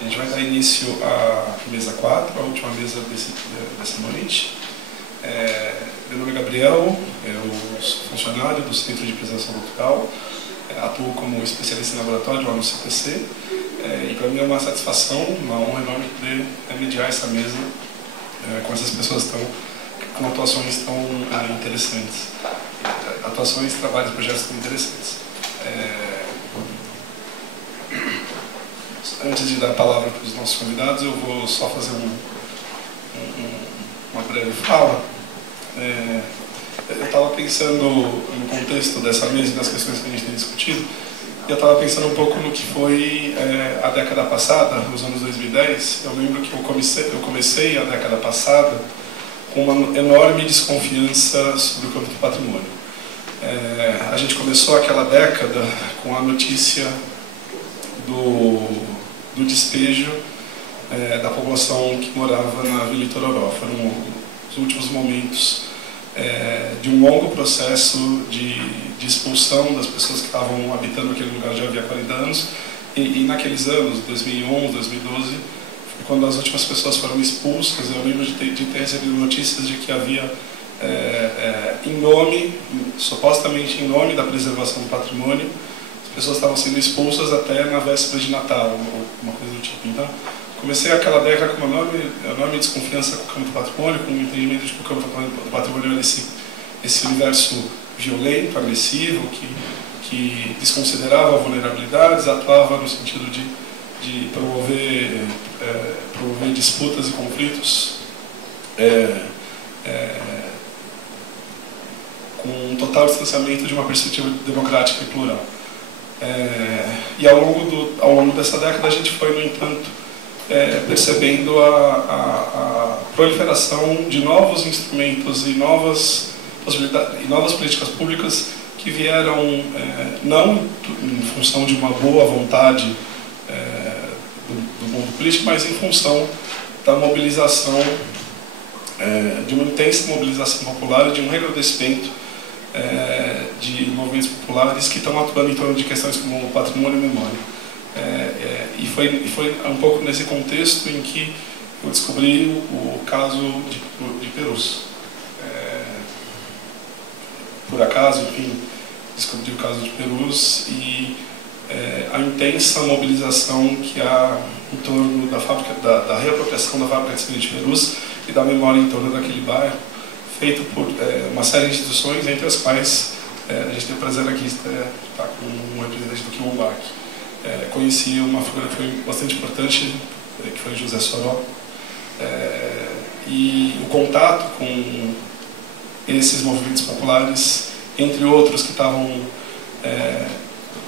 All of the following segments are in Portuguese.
A gente vai dar início à mesa 4, a última mesa dessa noite. Meu nome é Gabriel, eu sou funcionário do Centro de Preservação Cultural, atuo como especialista em laboratório lá no CPC, e para mim é uma satisfação, uma honra enorme poder mediar essa mesa com essas pessoas com atuações tão interessantes, atuações, trabalhos, projetos tão interessantes. Antes de dar a palavra para os nossos convidados, eu vou só fazer uma breve fala. Eu estava pensando no contexto dessa mesa e das questões que a gente tem discutido, e eu estava pensando um pouco no que foi a década passada, os anos 2010. Eu lembro que eu comecei a década passada com uma enorme desconfiança sobre o campo do patrimônio. A gente começou aquela década com a notícia do despejo da população que morava na Vila Itororó. Foram os últimos momentos de um longo processo de expulsão das pessoas que estavam habitando aquele lugar já havia 40 anos. E naqueles anos, 2011, 2012, foi quando as últimas pessoas foram expulsas. Eu lembro de ter recebido notícias de que havia, supostamente em nome da preservação do patrimônio, as pessoas estavam sendo expulsas até na véspera de Natal, uma coisa do tipo. Então, comecei aquela década com uma enorme desconfiança com o campo do patrimônio, com o entendimento de que o campo do patrimônio era esse universo violento, agressivo, que desconsiderava vulnerabilidades, atuava no sentido de promover disputas e conflitos com um total distanciamento de uma perspectiva democrática e plural. E ao longo dessa década a gente foi, no entanto, percebendo a proliferação de novos instrumentos e novas possibilidades e novas políticas públicas que vieram não em função de uma boa vontade do mundo político, mas em função da mobilização, de uma intensa mobilização popular e de um recrudescimento de movimentos populares que estão atuando em torno de questões como patrimônio e memória. E foi um pouco nesse contexto em que eu descobri o caso de Perus. Por acaso, enfim, descobri o caso de Perus e a intensa mobilização que há em torno da reapropriação da fábrica de cimento de Perus e da memória em torno daquele bairro, feito por uma série de instituições, entre as quais a gente tem o prazer aqui de estar com um representante do Quilombac. Conheci uma figura que foi bastante importante, que foi José Soró, e o contato com esses movimentos populares, entre outros que estavam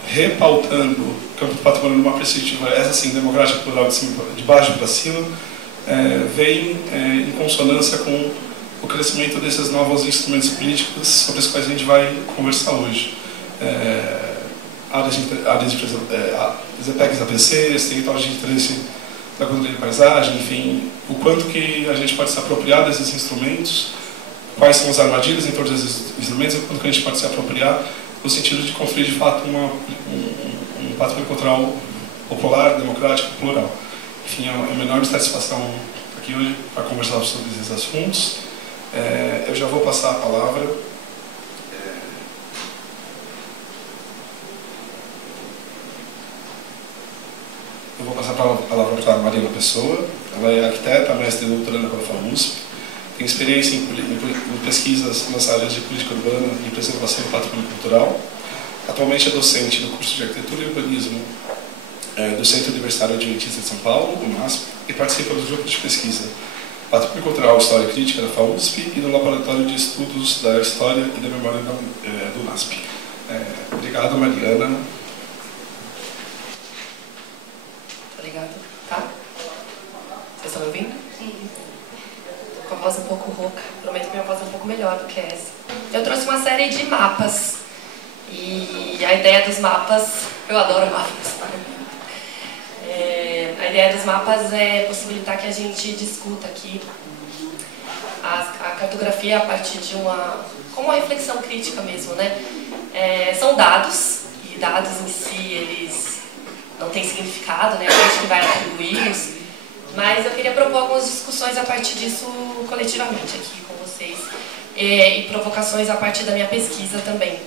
repautando o campo do patrimônio numa perspectiva, essa sim, democrática, plural, de baixo para cima, vem em consonância com o crescimento desses novos instrumentos políticos sobre os quais a gente vai conversar hoje. ZPECs, APCs, territórios de interesse da cultura e paisagem, enfim, o quanto que a gente pode se apropriar desses instrumentos, quais são as armadilhas em todos esses instrumentos, e o quanto que a gente pode se apropriar no sentido de construir de fato um patrimônio cultural popular, democrático e plural. Enfim, é uma enorme satisfação estar aqui hoje para conversar sobre esses assuntos. Eu já vou passar a palavra. Eu vou passar a palavra para a Mariana Pessoa. Ela é arquiteta, mestre e doutoranda pela FAUSP. Tem experiência em pesquisas nas áreas de política urbana e preservação do patrimônio cultural. Atualmente é docente do curso de Arquitetura e Urbanismo do Centro Universitário Adventista de São Paulo, UNASP, e participa dos grupos de pesquisa Patrimônio Cultural e História Crítica da FAUSP e do Laboratório de Estudos da História e da Memória do UNASP. Obrigado, Mariana. Obrigada. Tá? Vocês estão me ouvindo? Sim. Estou com a voz um pouco rouca. Prometo que minha voz é um pouco melhor do que essa. Eu trouxe uma série de mapas. E a ideia dos mapas... Eu adoro mapas. A ideia dos mapas é possibilitar que a gente discuta aqui a cartografia a partir de como uma reflexão crítica mesmo, né? São dados, e dados em si, eles não têm significado, né? A gente que vai atribuir, Mas eu queria propor algumas discussões a partir disso coletivamente aqui com vocês, e provocações a partir da minha pesquisa também,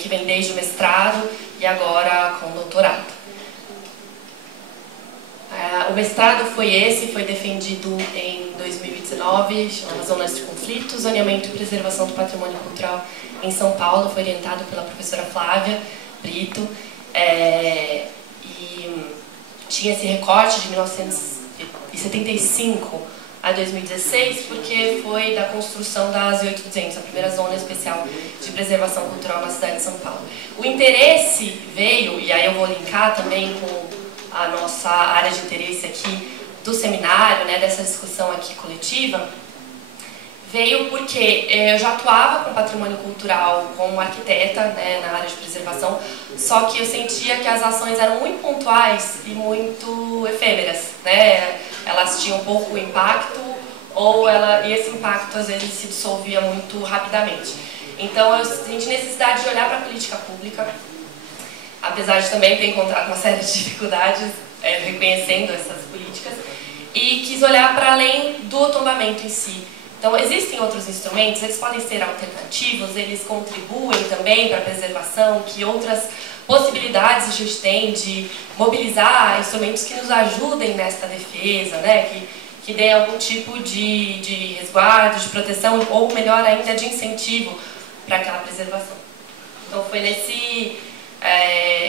que vem desde o mestrado e agora com o doutorado. O mestrado foi defendido em 2019, chama Zonas de Conflito, Zoneamento e Preservação do Patrimônio Cultural em São Paulo, foi orientado pela professora Flávia Brito, e tinha esse recorte de 1975 a 2016, porque foi da construção da ASE 8200, a primeira zona especial de preservação cultural na cidade de São Paulo. O interesse veio, e aí eu vou linkar também com a nossa área de interesse aqui do seminário, né, dessa discussão aqui coletiva, veio porque eu já atuava com patrimônio cultural como arquiteta, né, na área de preservação, só que eu sentia que as ações eram muito pontuais e muito efêmeras, né? Elas tinham pouco impacto e esse impacto às vezes se dissolvia muito rapidamente. Então eu senti necessidade de olhar para a política pública, apesar de também ter encontrado uma série de dificuldades reconhecendo essas políticas, e quis olhar para além do tombamento em si. Então, existem outros instrumentos, eles podem ser alternativos, eles contribuem também para a preservação, que outras possibilidades a gente tem de mobilizar instrumentos que nos ajudem nesta defesa, né? Que deem algum tipo de resguardo, de proteção, ou melhor ainda, de incentivo para aquela preservação. Então, foi nesse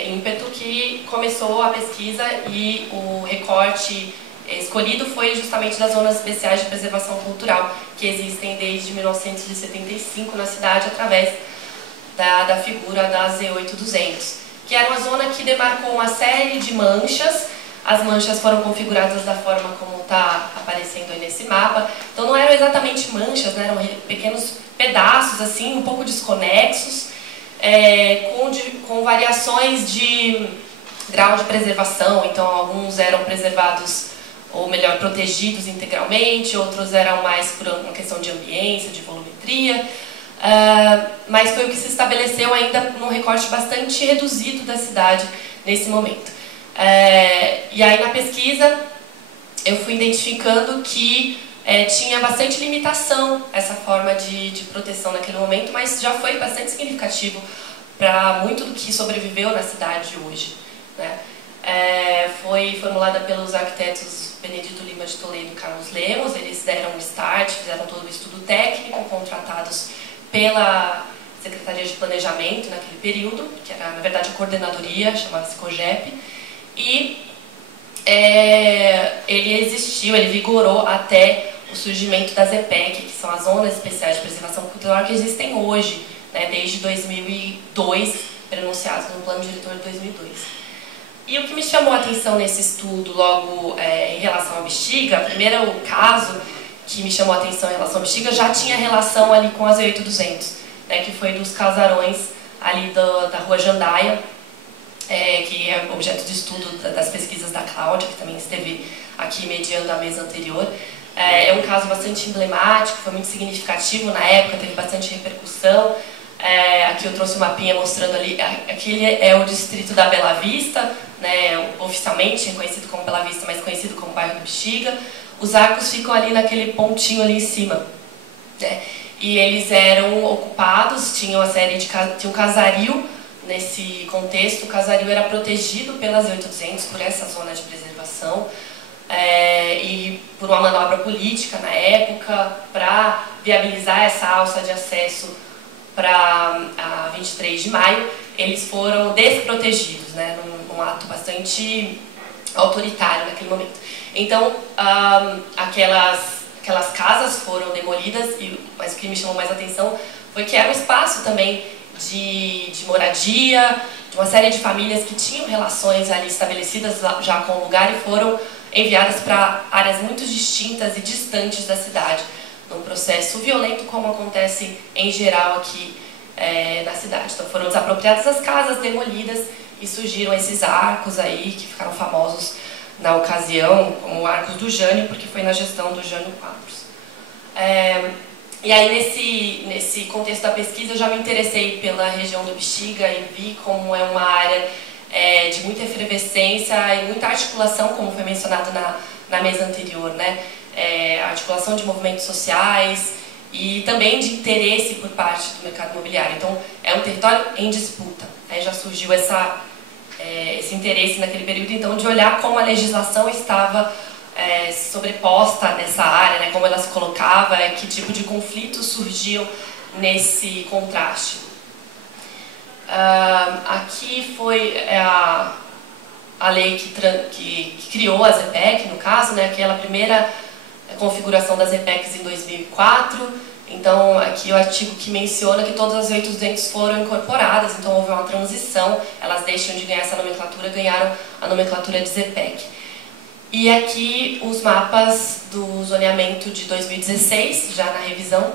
ímpeto que começou a pesquisa, e o recorte escolhido foi justamente das zonas especiais de preservação cultural, que existem desde 1975 na cidade, através da figura da ASE 8200, que era uma zona que demarcou uma série de manchas. As manchas foram configuradas da forma como está aparecendo aí nesse mapa. Então não eram exatamente manchas, né? Eram pequenos pedaços, assim, um pouco desconexos, com variações de grau de preservação. Então alguns eram preservados, ou melhor, protegidos integralmente, outros eram mais por uma questão de ambiência, de volumetria, mas foi o que se estabeleceu ainda num recorte bastante reduzido da cidade nesse momento. E aí na pesquisa eu fui identificando que tinha bastante limitação essa forma de proteção naquele momento, mas já foi bastante significativo para muito do que sobreviveu na cidade de hoje, né? Foi formulada pelos arquitetos Benedito Lima de Toledo e Carlos Lemos. Eles deram um start, fizeram todo o estudo técnico, contratados pela Secretaria de Planejamento naquele período, que era, na verdade, a coordenadoria, chamava-se COGEP, e ele vigorou até o surgimento das EPEC, que são as Zonas Especiais de Preservação Cultural, que existem hoje, né, desde 2002, pronunciados no Plano Diretor de 2002. E o que me chamou a atenção nesse estudo, logo em relação à Bexiga, primeiro caso que me chamou a atenção em relação à Bexiga já tinha relação ali com a ASE 8200, né, que foi dos casarões ali da Rua Jandaia, que é objeto de estudo das pesquisas da Cláudia, que também esteve aqui mediando a mesa anterior. É um caso bastante emblemático, foi muito significativo na época, teve bastante repercussão. Aqui eu trouxe um mapinha mostrando ali, aquele é o distrito da Bela Vista, né, oficialmente reconhecido como Bela Vista, mas conhecido como bairro do Bexiga. Os arcos ficam ali naquele pontinho ali em cima, né, e eles eram ocupados, tinha um casario nesse contexto. O casario era protegido pelas 800, por essa zona de preservação, e por uma manobra política na época, para viabilizar essa alça de acesso para a 23 de maio, eles foram desprotegidos, né, num ato bastante autoritário naquele momento. Então, aquelas casas foram demolidas, mas o que me chamou mais atenção foi que era um espaço também de moradia, de uma série de famílias que tinham relações ali estabelecidas já com o lugar e foram enviadas para áreas muito distintas e distantes da cidade, num processo violento como acontece em geral aqui na cidade. Então foram desapropriadas as casas, demolidas, e surgiram esses arcos aí que ficaram famosos na ocasião como Arcos do Jânio, porque foi na gestão do Jânio Quadros. E aí nesse contexto da pesquisa eu já me interessei pela região do Bexiga e vi como é uma área de muita efervescência e muita articulação, como foi mencionado na mesa anterior, né? Articulação de movimentos sociais e também de interesse por parte do mercado imobiliário. Então, é um território em disputa. Aí já surgiu esse interesse naquele período, então, de olhar como a legislação estava sobreposta nessa área, né? Como ela se colocava, que tipo de conflitos surgiam nesse contraste. Aqui foi a lei que criou a ZPEC, no caso, né? Aquela primeira configuração das ZPECs em 2004. Então, aqui o artigo que menciona que todas as 8.200 foram incorporadas, então houve uma transição, elas deixam de ganhar essa nomenclatura, ganharam a nomenclatura de ZPEC. E aqui os mapas do zoneamento de 2016, já na revisão,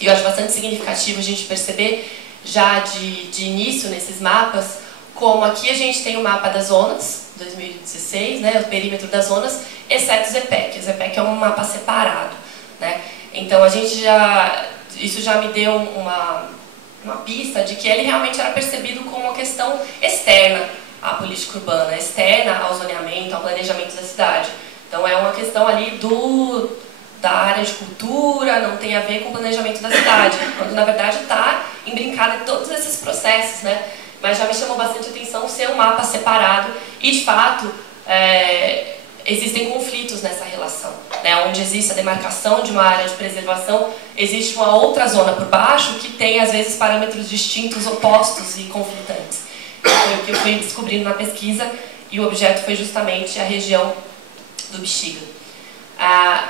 e eu acho bastante significativo a gente perceber, já de início nesses mapas, como aqui a gente tem o mapa das zonas, 2016, né, o perímetro das zonas, exceto o ZPEC. O ZPEC é um mapa separado, né? Então isso já me deu uma pista de que ele realmente era percebido como uma questão externa à política urbana, externa ao zoneamento, ao planejamento da cidade. Então é uma questão ali da área de cultura, não tem a ver com o planejamento da cidade, quando na verdade está imbrincado em todos esses processos, né? Mas já me chamou bastante atenção ser um mapa separado e, de fato, existem conflitos nessa relação, né? Onde existe a demarcação de uma área de preservação, existe uma outra zona por baixo que tem, às vezes, parâmetros distintos, opostos e conflitantes. Foi o que eu fui descobrindo na pesquisa e o objeto foi justamente a região do Bexiga.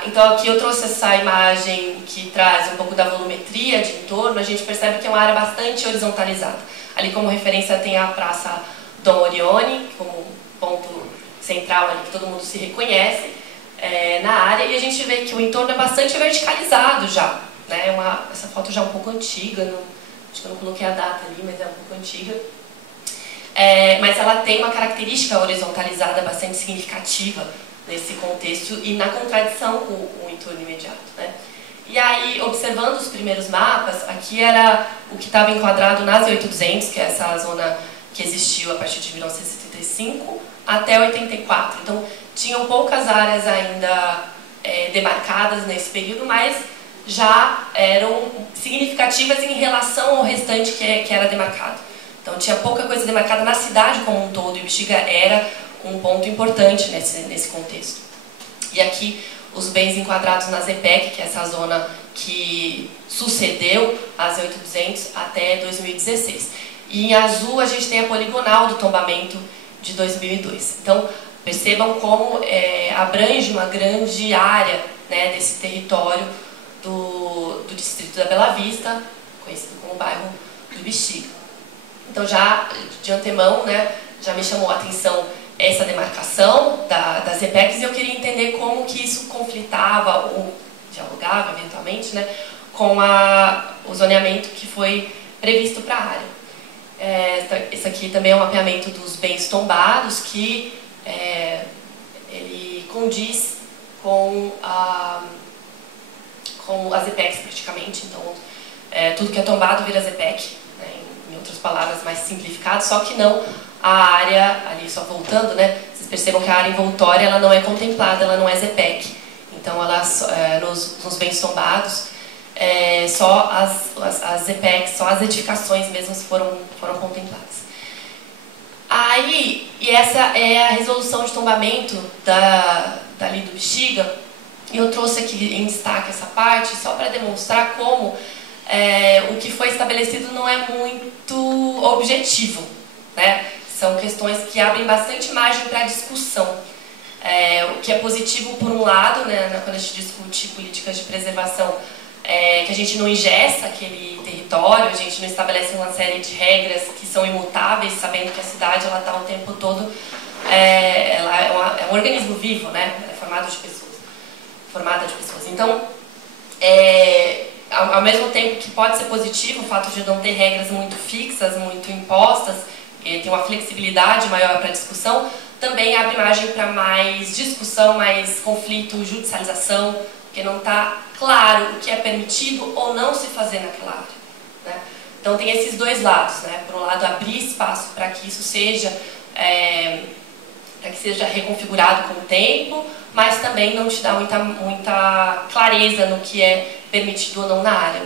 Então aqui eu trouxe essa imagem que traz um pouco da volumetria de entorno. A gente percebe que é uma área bastante horizontalizada. Ali como referência tem a Praça Dom Orione, como ponto central ali que todo mundo se reconhece na área, e a gente vê que o entorno é bastante verticalizado já, né? Essa foto já é um pouco antiga, acho que eu não coloquei a data ali, mas é um pouco antiga. Mas ela tem uma característica horizontalizada bastante significativa nesse contexto e na contradição com o entorno imediato, né? E aí, observando os primeiros mapas, aqui era o que estava enquadrado nas 8.200, que é essa zona que existiu a partir de 1975 até 84. Então, tinham poucas áreas ainda demarcadas nesse período, mas já eram significativas em relação ao restante que era demarcado. Então, tinha pouca coisa demarcada na cidade como um todo, e o Bexiga era um ponto importante nesse contexto. E aqui os bens enquadrados na ZPEC, que é essa zona que sucedeu às 8.200 até 2016. E em azul a gente tem a poligonal do tombamento de 2002. Então percebam como abrange uma grande área, né, desse território do distrito da Bela Vista, conhecido como bairro do Bexiga. Então já de antemão, né, já me chamou a atenção essa demarcação das ZPECs, e eu queria entender como que isso conflitava ou dialogava eventualmente, né, com o zoneamento que foi previsto para a área. Esse aqui também é um mapeamento dos bens tombados, que ele condiz com as ZPECs praticamente. Então tudo que é tombado vira ZPEC, né, em outras palavras mais simplificadas, só que não a área, ali só voltando, né, vocês percebam que a área envoltória ela não é contemplada, ela não é ZPEC. Então, nos bens tombados, só as ZPECs, só as edificações mesmas foram contempladas. Aí, e essa é a resolução de tombamento dali do Bexiga, e eu trouxe aqui em destaque essa parte só para demonstrar como o que foi estabelecido não é muito objetivo, né? São questões que abrem bastante margem para discussão. O que é positivo, por um lado, né, quando a gente discute políticas de preservação, que a gente não engessa aquele território, a gente não estabelece uma série de regras que são imutáveis, sabendo que a cidade está o tempo todo, ela é um organismo vivo, né? Ela é formada de pessoas. Então, ao mesmo tempo que pode ser positivo o fato de não ter regras muito fixas, muito impostas, tem uma flexibilidade maior para a discussão, também abre margem para mais discussão, mais conflito, judicialização, porque não está claro o que é permitido ou não se fazer naquela área, né? Então tem esses dois lados, né? Por um lado, abrir espaço para que isso seja para que seja reconfigurado com o tempo, mas também não te dá muita clareza no que é permitido ou não na área.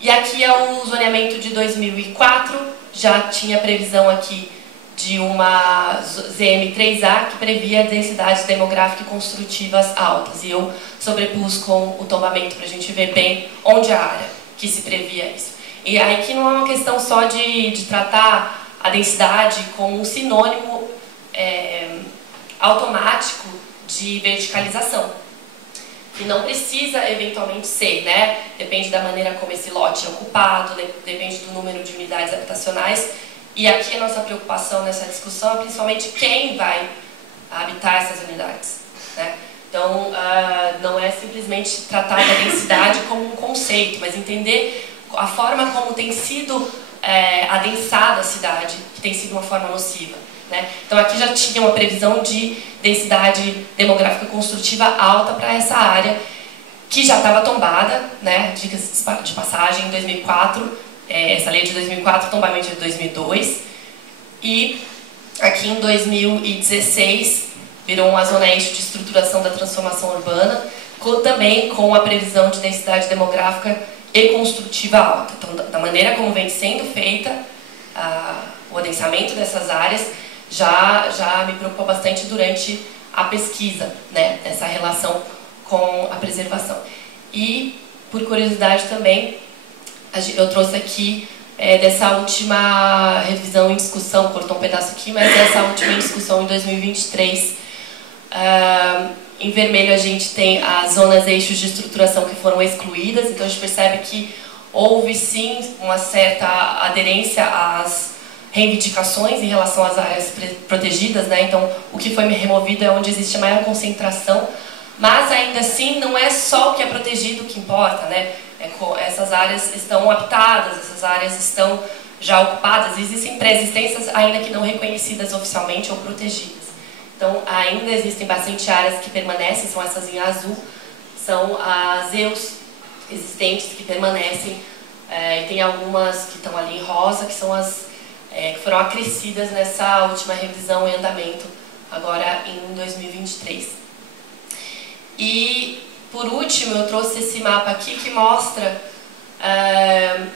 E aqui é o zoneamento de 2004, já tinha previsão aqui de uma ZM3A que previa densidades demográficas e construtivas altas. E eu sobrepus com o tombamento para a gente ver bem onde a área que se previa isso. E aí que não é uma questão só de tratar a densidade como um sinônimo automático de verticalização, que não precisa eventualmente ser, né? Depende da maneira como esse lote é ocupado, depende do número de unidades habitacionais. E aqui a nossa preocupação nessa discussão é principalmente quem vai habitar essas unidades, né? Então, não é simplesmente tratar da densidade como um conceito, mas entender a forma como tem sido adensada a cidade, que tem sido uma forma nociva, né? Então, aqui já tinha uma previsão de densidade demográfica construtiva alta para essa área, que já estava tombada, né? Dicas de passagem, em 2004, essa lei de 2004, tombamento de 2002, e aqui em 2016 virou uma zona eixo de estruturação da transformação urbana, também com a previsão de densidade demográfica e construtiva alta. Então, da maneira como vem sendo feita o adensamento dessas áreas, já me preocupou bastante durante a pesquisa, né, dessa relação com a preservação. E, por curiosidade também, eu trouxe aqui dessa última revisão em discussão, cortou um pedaço aqui, mas dessa última em discussão em 2023, em vermelho a gente tem as zonas eixos de estruturação que foram excluídas, então a gente percebe que houve sim uma certa aderência às reivindicações em relação às áreas protegidas, né? Então o que foi removido é onde existe a maior concentração, mas ainda assim não é só o que é protegido que importa, né? Essas áreas estão habitadas, essas áreas estão já ocupadas, existem pré-existências ainda que não reconhecidas oficialmente ou protegidas. Então, ainda existem bastante áreas que permanecem, são essas em azul, são as EUs existentes que permanecem, e tem algumas que estão ali em rosa, que são as que foram acrescidas nessa última revisão em andamento, agora em 2023. E, por último, eu trouxe esse mapa aqui que mostra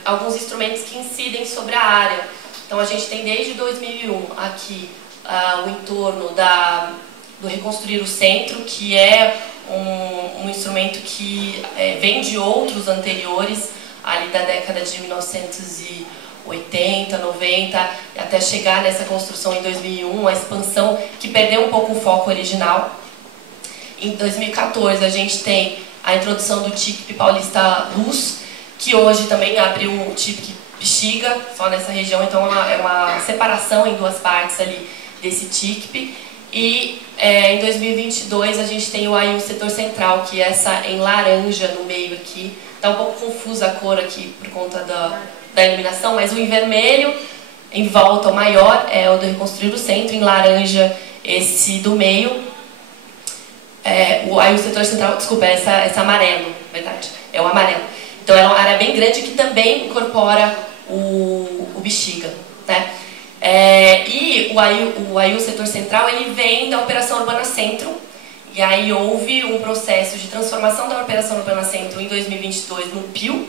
alguns instrumentos que incidem sobre a área. Então, a gente tem desde 2001 aqui o entorno do Reconstruir o Centro, que é um instrumento que vem de outros anteriores, ali da década de 1980, 90, até chegar nessa construção em 2001, a expansão que perdeu um pouco o foco original. Em 2014, a gente tem a introdução do TICP Paulista Luz, que hoje também abriu o TICP Bexiga, só nessa região, então é uma separação em duas partes ali desse TICP. E em 2022 a gente tem o AIU Setor Central, que é essa em laranja no meio aqui. Está um pouco confusa a cor aqui por conta da iluminação, mas o em vermelho, em volta, o maior, é o do Reconstruir o Centro, em laranja esse do meio. O AIU Setor Central, desculpa, esse amarelo, verdade, é o amarelo. Então é uma área bem grande que também incorpora o Bexiga, né? E o AIU Setor Central, ele vem da Operação Urbana Centro, e aí houve um processo de transformação da Operação Urbana Centro em 2022 no PIU,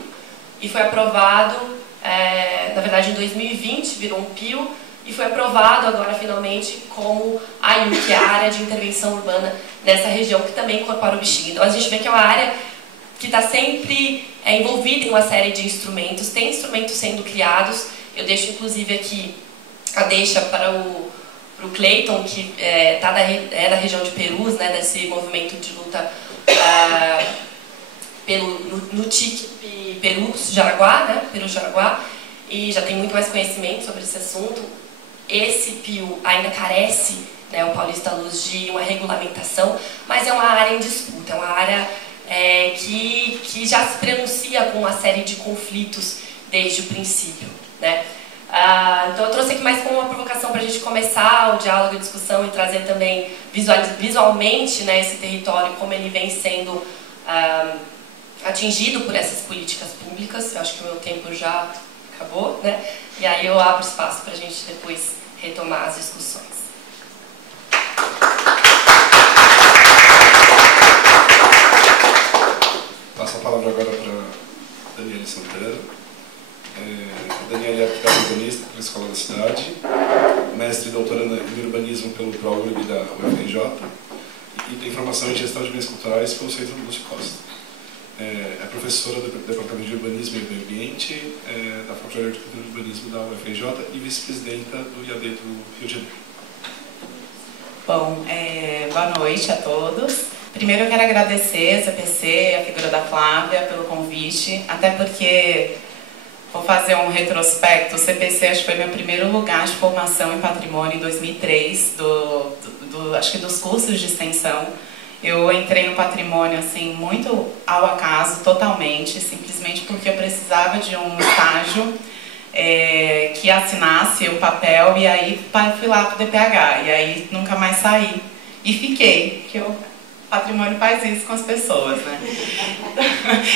e foi aprovado, na verdade em 2020 virou um PIU, e foi aprovado agora finalmente como AIU, que é a área de intervenção urbana nessa região, que também incorpora o Bexiga. Então a gente vê que é uma área que está sempre envolvida em uma série de instrumentos, tem instrumentos sendo criados. Eu deixo inclusive aqui a deixa para o Cleiton, que é da região de Perus, né, desse movimento de luta no TIC Perus Jaraguá, né, Perus Jaraguá, e já tem muito mais conhecimento sobre esse assunto. Esse PIU ainda carece, né, o Paulista Luz, de uma regulamentação, mas é uma área em disputa, é uma área que já se prenuncia com uma série de conflitos desde o princípio, né? Então eu trouxe aqui mais como uma provocação para a gente começar o diálogo e a discussão e trazer também visualmente, né, esse território, como ele vem sendo atingido por essas políticas públicas. Eu acho que o meu tempo já acabou, né? E aí eu abro espaço para a gente depois retomar as discussões. Daniele Santana. A Daniele é arquiteta urbanista pela Escola da Cidade, mestre e doutoranda em urbanismo pelo ProURB da UFRJ e tem formação em gestão de bens culturais pelo Centro Lúcio Costa. É professora do Departamento de Urbanismo e Meio Ambiente da Faculdade de Arquitetura e Urbanismo da UFRJ e vice-presidenta do IAD do Rio de Janeiro. Bom, boa noite a todos. Primeiro eu quero agradecer a CPC, a figura da Flávia, pelo convite, até porque vou fazer um retrospecto. O CPC acho que foi meu primeiro lugar de formação em patrimônio em 2003, acho que dos cursos de extensão. Eu entrei no patrimônio assim, muito ao acaso, totalmente, simplesmente porque eu precisava de um estágio que assinasse um papel e aí fui lá para o DPH. E aí nunca mais saí. E fiquei, porque o patrimônio faz isso com as pessoas, né?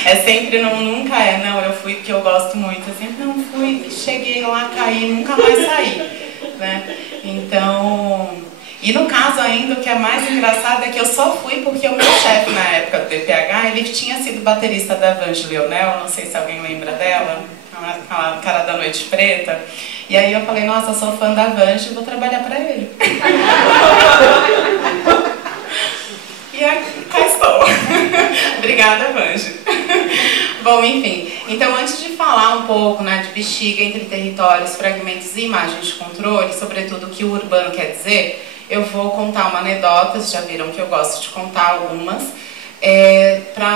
É sempre, nunca não, eu fui porque eu gosto muito. Eu sempre não fui, cheguei lá, caí, nunca mais saí, né? Então... E no caso ainda, o que é mais engraçado é que eu só fui porque o meu chefe na época do DPH, ele tinha sido baterista da Vange Leonel, não sei se alguém lembra dela, aquela cara da Noite Preta. E aí eu falei, nossa, eu sou fã da Vange, vou trabalhar para ele. E cá estou. Obrigada, Vange. Bom, enfim. Então, antes de falar um pouco, né, de bexiga entre territórios, fragmentos e imagens de controle, sobretudo o que o urbano quer dizer, eu vou contar uma anedota, vocês já viram que eu gosto de contar algumas,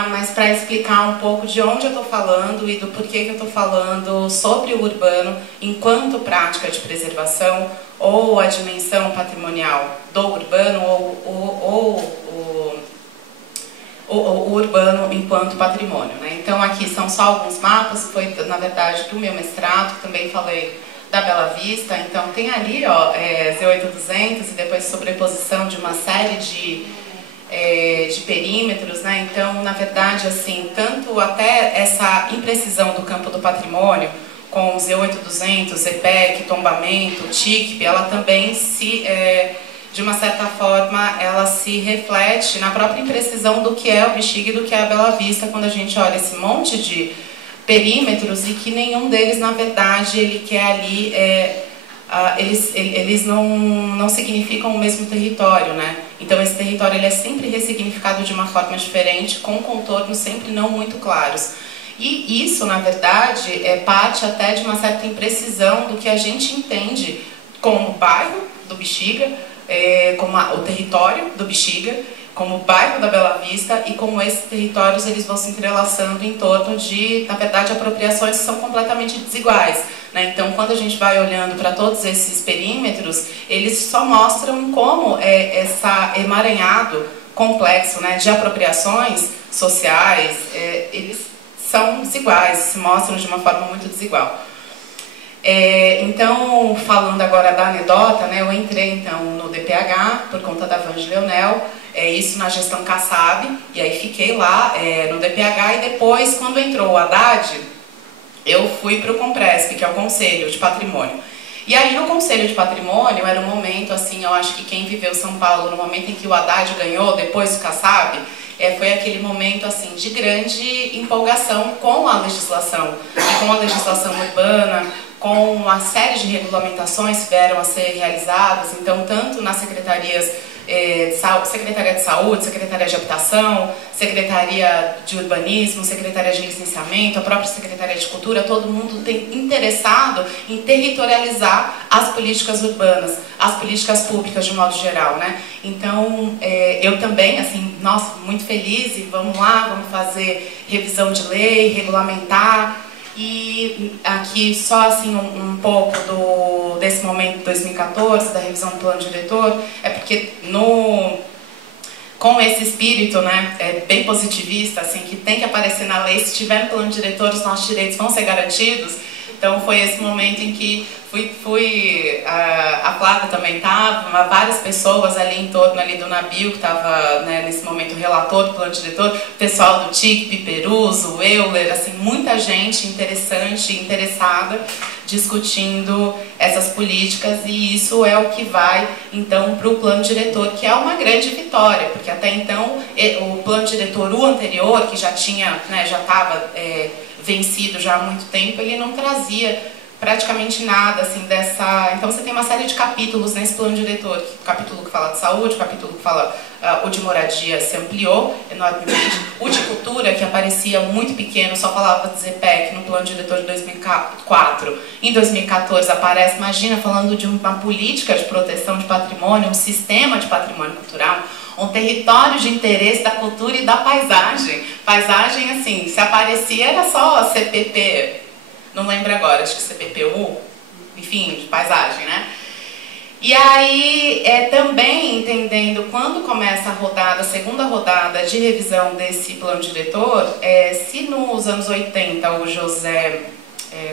mas para explicar um pouco de onde eu estou falando e do porquê que eu estou falando sobre o urbano enquanto prática de preservação, ou a dimensão patrimonial do urbano, ou o urbano enquanto patrimônio, né? Então aqui são só alguns mapas, foi na verdade do meu mestrado, também falei da Bela Vista, então tem ali ó, Z8200 e depois sobreposição de uma série de perímetros, né? Então na verdade assim, tanto até essa imprecisão do campo do patrimônio com Z8200, ZPEC, tombamento, TICP, ela também se... de uma certa forma, ela se reflete na própria imprecisão do que é o Bexiga e do que é a Bela Vista, quando a gente olha esse monte de perímetros e que nenhum deles, na verdade, ele quer ali, eles não significam o mesmo território, né? Então esse território ele é sempre ressignificado de uma forma diferente, com contornos sempre não muito claros. E isso, na verdade, parte até de uma certa imprecisão do que a gente entende como o bairro do Bexiga, como o território do Bexiga, como o bairro da Bela Vista e como esses territórios eles vão se entrelaçando em torno de, na verdade, apropriações que são completamente desiguais, né? Então, quando a gente vai olhando para todos esses perímetros, eles só mostram como esse emaranhado complexo, né, de apropriações sociais, eles são desiguais, se mostram de uma forma muito desigual. Então, falando agora da anedota, né, eu entrei então no DPH por conta da Vange Leonel, isso na gestão Kassab, e aí fiquei lá no DPH e depois, quando entrou o Haddad, eu fui para o Compresp, que é o Conselho de Patrimônio. E aí no Conselho de Patrimônio era um momento, assim, eu acho que quem viveu São Paulo no momento em que o Haddad ganhou, depois do Kassab, foi aquele momento assim de grande empolgação com a legislação, e com a legislação urbana, com uma série de regulamentações que vieram a ser realizadas, então tanto nas secretarias, Secretaria de Saúde, Secretaria de Habitação, Secretaria de Urbanismo, Secretaria de Licenciamento, a própria Secretaria de Cultura, todo mundo tem interessado em territorializar as políticas urbanas, as políticas públicas de modo geral, né? Então, eu também, assim, nossa, muito feliz e vamos lá, vamos fazer revisão de lei, regulamentar. E aqui só assim um pouco desse momento de 2014, da revisão do plano diretor, porque com esse espírito, né, bem positivista, assim, que tem que aparecer na lei, se tiver no plano diretor os nossos direitos vão ser garantidos, então foi esse momento em que A Flávia também estava, várias pessoas ali em torno ali do Nabil, que estava, né, nesse momento relator do plano diretor, o pessoal do TIC, Piperuso, o Euler, assim, muita gente interessante, interessada, discutindo essas políticas, e isso é o que vai, então, para o plano diretor, que é uma grande vitória, porque até então o plano diretor, o anterior, que já tinha, né, já estava vencido já há muito tempo, ele não trazia praticamente nada assim dessa. Então você tem uma série de capítulos nesse plano diretor, o capítulo que fala de saúde, o capítulo que fala o de moradia se ampliou enormemente, o de cultura, que aparecia muito pequeno, só falava de ZPEC no plano diretor de 2004, em 2014 aparece, imagina, falando de uma política de proteção de patrimônio, um sistema de patrimônio cultural, um território de interesse da cultura e da paisagem. Paisagem, assim, se aparecia era só CPP, não lembro agora, acho que CPPU, enfim, de paisagem, né? E aí, também entendendo quando começa a rodada, a segunda rodada de revisão desse plano diretor, se nos anos 80 o José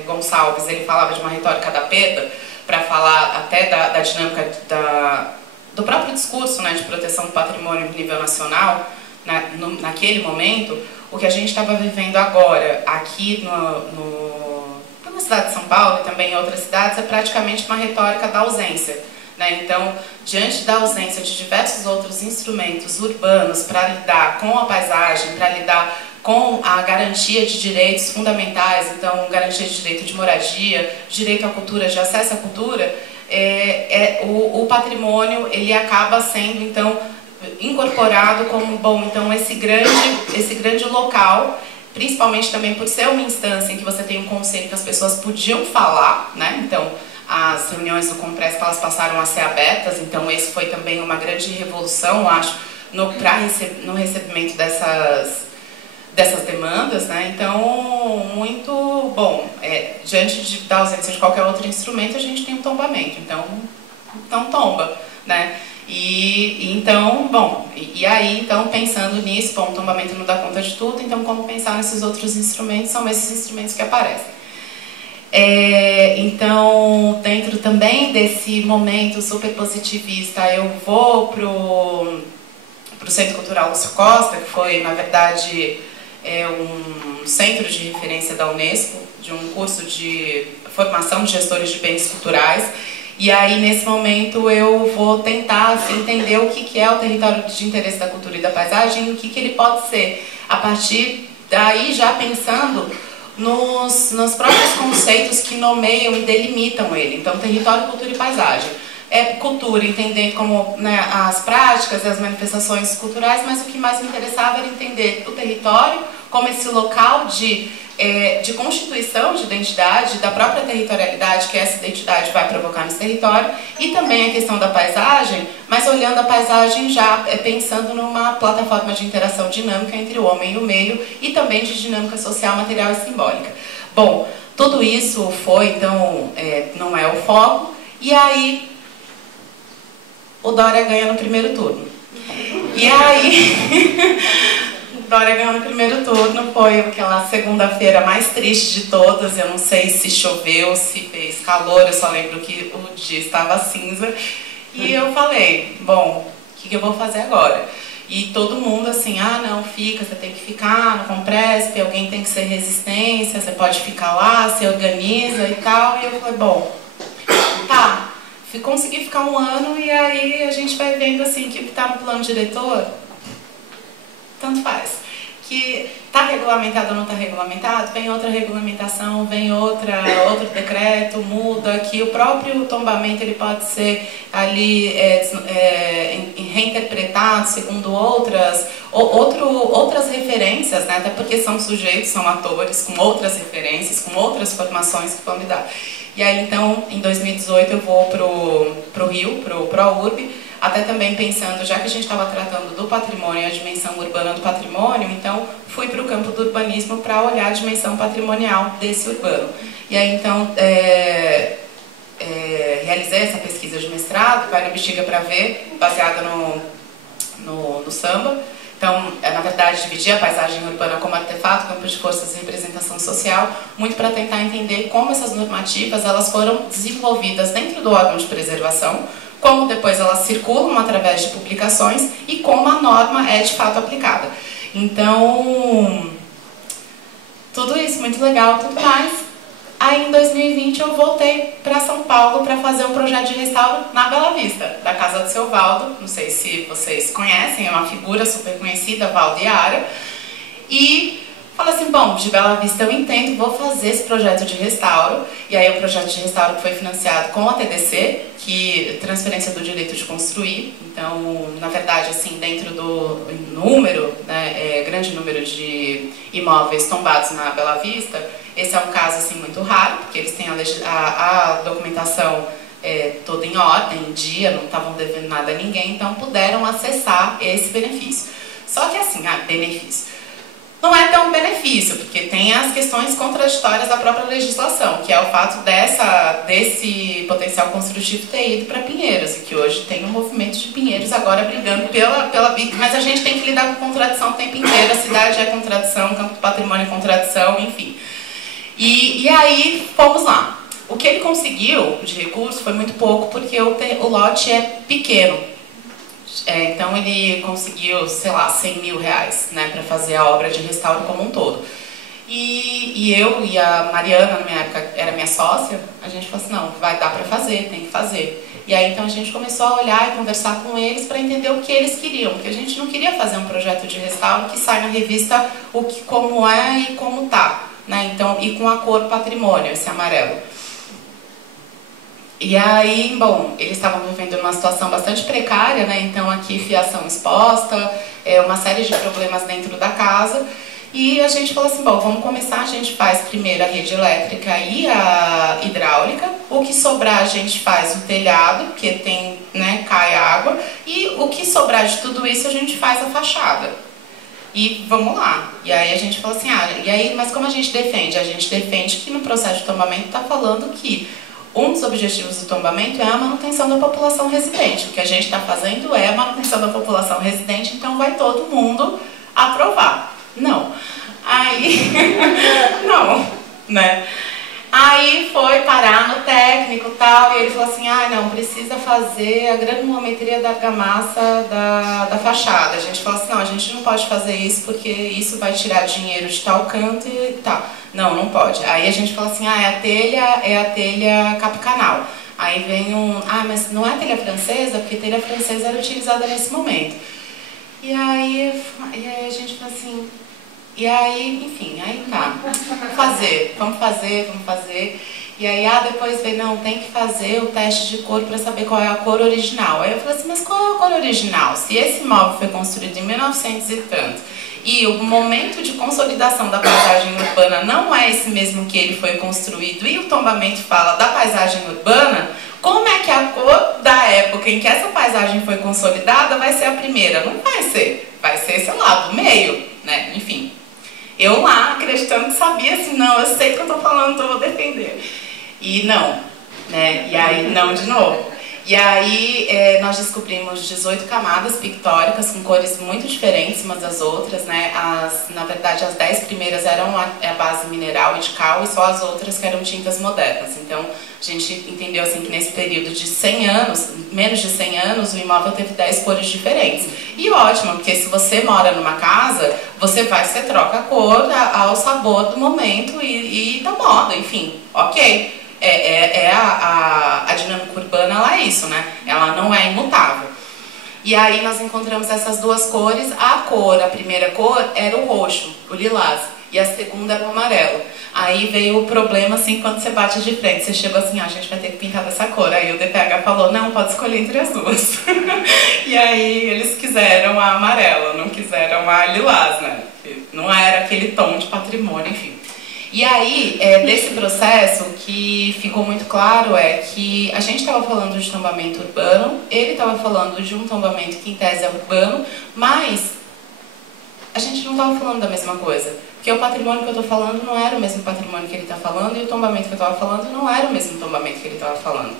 Gonçalves, ele falava de uma retórica da perda, para falar até da dinâmica do próprio discurso, né, de proteção do patrimônio em nível nacional, naquele momento, o que a gente estava vivendo agora, aqui na cidade de São Paulo e também em outras cidades, é praticamente uma retórica da ausência, né? Então, diante da ausência de diversos outros instrumentos urbanos para lidar com a paisagem, para lidar com a garantia de direitos fundamentais, então garantia de direito de moradia, direito à cultura, de acesso à cultura, o patrimônio ele acaba sendo então incorporado como bom, então esse grande local, principalmente também por ser uma instância em que você tem um conselho que as pessoas podiam falar, né? Então as reuniões do Compresp elas passaram a ser abertas, então esse foi também uma grande revolução, eu acho, no recebimento dessas demandas, né? Então, muito bom. Diante da ausência de qualquer outro instrumento, a gente tem um tombamento, então tomba, né? Então, bom, e aí, então, pensando nisso, bom, o tombamento não dá conta de tudo, então como pensar nesses outros instrumentos? São esses instrumentos que aparecem. Então, dentro também desse momento super positivista, eu vou pro Centro Cultural Lúcio Costa, que foi, na verdade, um centro de referência da Unesco, de um curso de formação de gestores de bens culturais. E aí, nesse momento, eu vou tentar assim, entender o que é o território de interesse da cultura e da paisagem e o que ele pode ser. A partir daí, já pensando nos próprios conceitos que nomeiam e delimitam ele. Então, território, cultura e paisagem. Cultura, entendendo como, né, as práticas e as manifestações culturais, mas o que mais me interessava era entender o território como esse local de constituição de identidade, da própria territorialidade que essa identidade vai provocar nesse território, e também a questão da paisagem, mas olhando a paisagem já pensando numa plataforma de interação dinâmica entre o homem e o meio, e também de dinâmica social, material e simbólica. Bom, tudo isso foi, então, não é o foco, e aí o Dória ganha no primeiro turno. E aí, Dória ganhou no primeiro turno, foi aquela segunda-feira mais triste de todas, eu não sei se choveu, se fez calor, eu só lembro que o dia estava cinza. E eu falei, bom, o que eu vou fazer agora? E todo mundo assim, não, fica, você tem que ficar no Compresp, alguém tem que ser resistência, você pode ficar lá, se organiza e tal. E eu falei, bom, tá. Consegui ficar um ano e aí a gente vai vendo assim que o que está no plano diretor, tanto faz. Que está regulamentado ou não está regulamentado, vem outra regulamentação, vem outro decreto, muda, que o próprio tombamento ele pode ser ali reinterpretado segundo outras referências, né? Até porque são sujeitos, são atores com outras referências, com outras formações que vão me dar. E aí, então, em 2018 eu vou pro Rio, pro ProURB, até também pensando, já que a gente estava tratando do patrimônio, a dimensão urbana do patrimônio, então fui para o campo do urbanismo para olhar a dimensão patrimonial desse urbano. E aí, então, realizei essa pesquisa de mestrado, Vai no Bexiga para Ver, baseada no samba. Então, Então, na verdade, dividir a paisagem urbana como artefato, campo de forças e representação social, muito para tentar entender como essas normativas elas foram desenvolvidas dentro do órgão de preservação, como depois elas circulam através de publicações e como a norma é de fato aplicada. Então, tudo isso, muito legal, tudo mais. Aí em 2020 eu voltei para São Paulo para fazer um projeto de restauro na Bela Vista, da casa do seu Valdo. Não sei se vocês conhecem, é uma figura super conhecida, Valdo Iara. E falei assim, bom, de Bela Vista eu entendo, vou fazer esse projeto de restauro. E aí o projeto de restauro foi financiado com a TDC, que é Transferência do Direito de Construir. Então, na verdade, assim, dentro do número, né, grande número de imóveis tombados na Bela Vista, esse é um caso assim, muito raro, porque eles têm a documentação toda em ordem, em dia, não estavam devendo nada a ninguém, então puderam acessar esse benefício. Só que assim, benefício. Não é tão benefício, porque tem as questões contraditórias da própria legislação, que é o fato desse potencial construtivo ter ido para Pinheiros, e que hoje tem um movimento de Pinheiros agora brigando pela... Mas a gente tem que lidar com contradição o tempo inteiro, a cidade é contradição, o campo do patrimônio é contradição, enfim. E aí, fomos lá. O que ele conseguiu de recurso foi muito pouco, porque o lote é pequeno. Então ele conseguiu, sei lá, 100 mil reais, né, para fazer a obra de restauro como um todo. E eu e a Mariana, na minha época, era minha sócia, a gente falou assim, não, vai dar para fazer, tem que fazer. E aí então a gente começou a olhar e conversar com eles para entender o que eles queriam, porque a gente não queria fazer um projeto de restauro que sai na revista como é e como tá. Né? Então, e com a cor patrimônio, esse amarelo. E aí, bom, eles estavam vivendo numa situação bastante precária, né? Então aqui fiação exposta, uma série de problemas dentro da casa. E a gente falou assim, bom, vamos começar, a gente faz primeiro a rede elétrica e a hidráulica. O que sobrar a gente faz o telhado, porque tem, né, cai água. E o que sobrar de tudo isso a gente faz a fachada. E vamos lá. E aí a gente falou assim, mas como a gente defende? A gente defende que no processo de tombamento está falando que um dos objetivos do tombamento é a manutenção da população residente. O que a gente está fazendo é a manutenção da população residente, então vai todo mundo aprovar. Não. Aí, não, né? Aí foi parar no técnico e tal, e ele falou assim, não, precisa fazer a granulometria da argamassa da fachada. A gente falou assim, não, a gente não pode fazer isso porque isso vai tirar dinheiro de tal canto e tal. Não, não pode. Aí a gente falou assim, é a telha capo-canal. Aí vem mas não é telha francesa, porque telha francesa era utilizada nesse momento. E aí a gente falou assim... E aí, enfim, aí tá, vamos fazer. E aí, depois veio, não, tem que fazer o teste de cor para saber qual é a cor original. Aí eu falei assim, mas qual é a cor original? Se esse imóvel foi construído em 1900 e tanto, e o momento de consolidação da paisagem urbana não é esse mesmo que ele foi construído, e o tombamento fala da paisagem urbana, como é que a cor da época em que essa paisagem foi consolidada vai ser a primeira? Não vai ser, sei lá, do meio, né, enfim. Eu lá, acreditando que sabia, assim, não, eu sei o que eu tô falando, então eu vou defender. E não, né? E aí, não de novo. E aí, nós descobrimos 18 camadas pictóricas com cores muito diferentes umas das outras, né? Na verdade, as 10 primeiras eram a base mineral e de cal, e só as outras que eram tintas modernas. Então, a gente entendeu, assim, que nesse período de 100 anos, menos de 100 anos, o imóvel teve 10 cores diferentes. E ótimo, porque se você mora numa casa, você troca a cor ao sabor do momento e da moda, enfim, ok. A dinâmica urbana, ela é isso, né? Ela não é imutável. E aí nós encontramos essas duas cores. A primeira cor era o roxo, o lilás, e a segunda era o amarelo. Aí veio o problema, assim, quando você bate de frente, você chegou assim, a gente vai ter que pintar dessa cor. Aí o DPH falou, não, pode escolher entre as duas. E aí eles quiseram a amarela, não quiseram a lilás, né? Não era aquele tom de patrimônio, enfim. E aí, desse processo, que ficou muito claro é que a gente estava falando de tombamento urbano, ele estava falando de um tombamento que em tese é urbano, mas a gente não estava falando da mesma coisa. Porque o patrimônio que eu estou falando não era o mesmo patrimônio que ele está falando, e o tombamento que eu estava falando não era o mesmo tombamento que ele estava falando.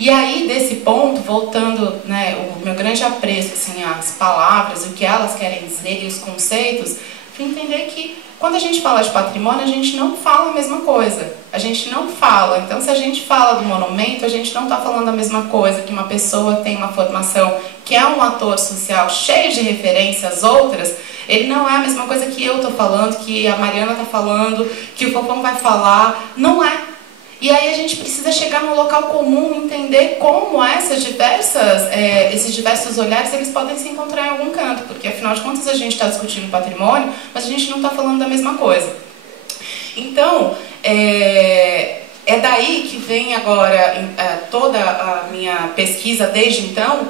E aí, desse ponto, voltando, né, o meu grande apreço, assim, às palavras, o que elas querem dizer e os conceitos, foi entender que quando a gente fala de patrimônio, a gente não fala a mesma coisa. A gente não fala. Então, se a gente fala do monumento, a gente não está falando a mesma coisa, que uma pessoa tem uma formação, que é um ator social cheio de referências outras, ele não é a mesma coisa que eu estou falando, que a Mariana está falando, que o Fofão vai falar. Não é. E aí a gente precisa chegar num local comum, entender como esses diversos olhares eles podem se encontrar em algum canto, porque afinal de contas a gente está discutindo patrimônio, mas a gente não está falando da mesma coisa. Então, é daí que vem agora toda a minha pesquisa desde então,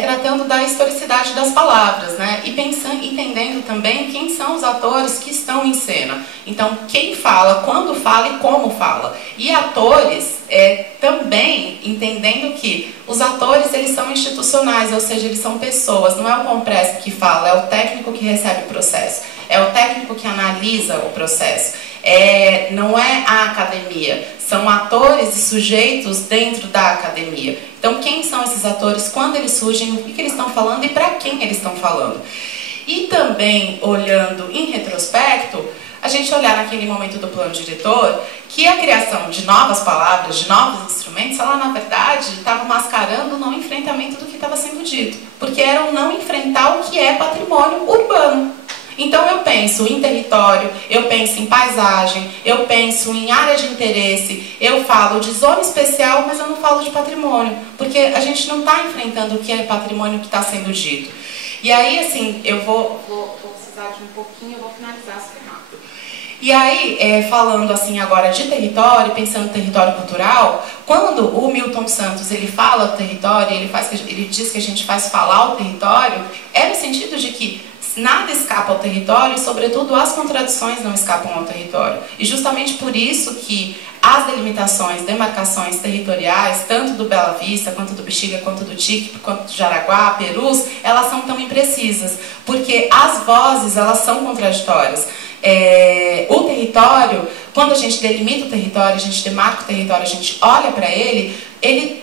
tratando da historicidade das palavras, né? E entendendo também quem são os atores que estão em cena. Então, quem fala, quando fala e como fala. E atores, também entendendo que os atores eles são institucionais, ou seja, eles são pessoas, não é o compresso que fala, é o técnico que recebe o processo, é o técnico que analisa o processo. Não é a academia, são atores e sujeitos dentro da academia. Então, quem são esses atores, quando eles surgem, o que eles estão falando e para quem eles estão falando. E também, olhando em retrospecto, a gente olhar naquele momento do plano diretor, que a criação de novas palavras, de novos instrumentos, ela na verdade estava mascarando o não enfrentamento do que estava sendo dito. Porque era o não enfrentar o que é patrimônio urbano. Então eu penso em território, eu penso em paisagem, eu penso em área de interesse, eu falo de zona especial, mas eu não falo de patrimônio, porque a gente não está enfrentando o que é patrimônio que está sendo dito. E aí, assim, eu vou precisar de um pouquinho, eu vou finalizar super rápido. E aí, falando assim agora de território, pensando no território cultural, quando o Milton Santos ele fala do território, ele diz que a gente faz falar o território, é no sentido de que nada escapa ao território e, sobretudo, as contradições não escapam ao território. E justamente por isso que as delimitações, demarcações territoriais, tanto do Bela Vista, quanto do Bexiga, quanto do Tique, quanto do Jaraguá, Perus, elas são tão imprecisas, porque as vozes, elas são contraditórias. O território, quando a gente delimita o território, a gente demarca o território, a gente olha para ele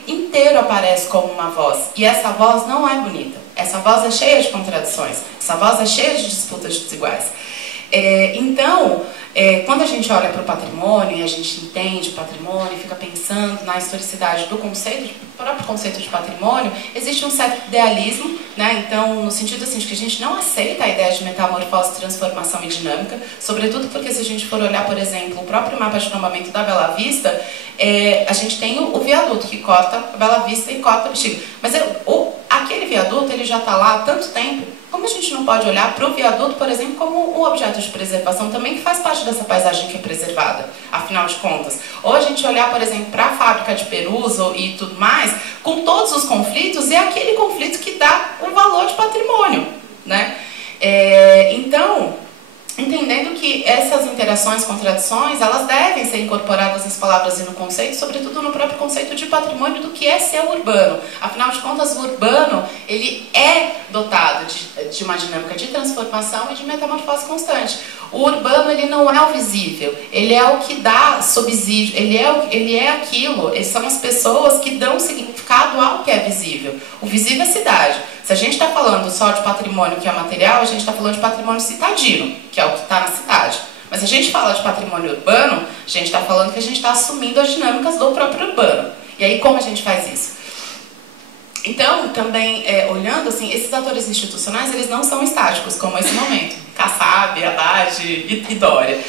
inteiro aparece como uma voz. E essa voz não é bonita. Essa voz é cheia de contradições. Essa voz é cheia de disputas desiguais. Então, quando a gente olha para o patrimônio e a gente entende o patrimônio e fica pensando na historicidade do próprio conceito de patrimônio, existe um certo idealismo, né? Então, no sentido assim, de que a gente não aceita a ideia de metamorfose, transformação e dinâmica, sobretudo porque se a gente for olhar, por exemplo, o próprio mapa de tombamento da Bela Vista, a gente tem o viaduto que corta a Bela Vista e corta o Bexiga. Mas aquele viaduto ele já está lá há tanto tempo. Como a gente não pode olhar para o viaduto, por exemplo, como um objeto de preservação também que faz parte dessa paisagem que é preservada, afinal de contas? Ou a gente olhar, por exemplo, para a fábrica de Perus e tudo mais, com todos os conflitos, e é aquele conflito que dá o valor de patrimônio, né? Então, entendendo que essas interações, contradições, elas devem ser incorporadas nas palavras e no conceito, sobretudo no próprio conceito de patrimônio do que é ser urbano. Afinal de contas, o urbano, ele é dotado de uma dinâmica de transformação e de metamorfose constante. O urbano, ele não é o visível, ele é o que dá subsídio, ele é aquilo, são as pessoas que dão significado ao que é visível. O visível é a cidade. Se a gente está falando só de patrimônio que é material, a gente está falando de patrimônio citadino, que é o que está na cidade. Mas se a gente fala de patrimônio urbano, a gente está falando que a gente está assumindo as dinâmicas do próprio urbano. E aí, como a gente faz isso? Então, também, olhando assim, esses atores institucionais, eles não são estáticos, como esse momento. Kassab, Haddad e Dória.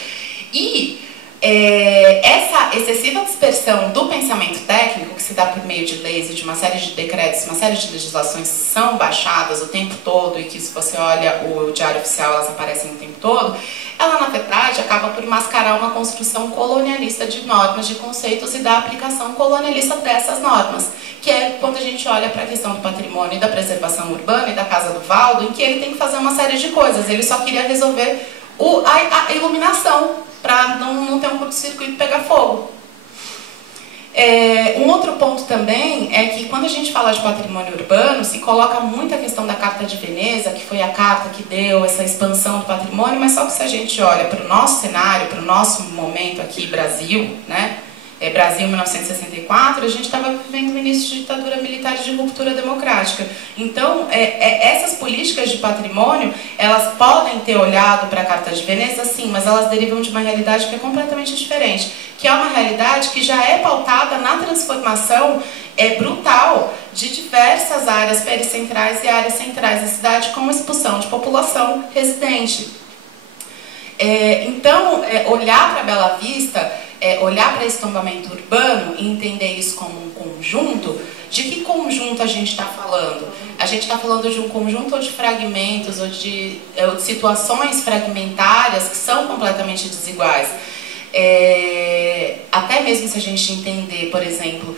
E essa excessiva dispersão do pensamento técnico, que se dá por meio de leis e de uma série de decretos, uma série de legislações que são baixadas o tempo todo e que, se você olha o Diário Oficial, elas aparecem o tempo todo, ela, na verdade, acaba por mascarar uma construção colonialista de normas, de conceitos e da aplicação colonialista dessas normas, que é quando a gente olha para a questão do patrimônio e da preservação urbana e da Casa do Valdo, em que ele tem que fazer uma série de coisas. Ele só queria resolver a iluminação, para não ter um curto-circuito e pegar fogo. Um outro ponto também é que quando a gente fala de patrimônio urbano, se coloca muito a questão da Carta de Veneza, que foi a carta que deu essa expansão do patrimônio, mas só que se a gente olha para o nosso cenário, para o nosso momento aqui, Brasil, né, Brasil 1964, a gente estava vivendo o início de ditadura militar e de ruptura democrática. Então, essas políticas de patrimônio, elas podem ter olhado para a Carta de Veneza, sim, mas elas derivam de uma realidade que é completamente diferente, que é uma realidade que já é pautada na transformação brutal de diversas áreas pericentrais e áreas centrais da cidade, com expulsão de população residente. Então, olhar para Bela Vista, olhar para esse tombamento urbano e entender isso como um conjunto, de que conjunto a gente está falando? A gente está falando de um conjunto ou de fragmentos, ou de situações fragmentárias que são completamente desiguais. Até mesmo se a gente entender, por exemplo,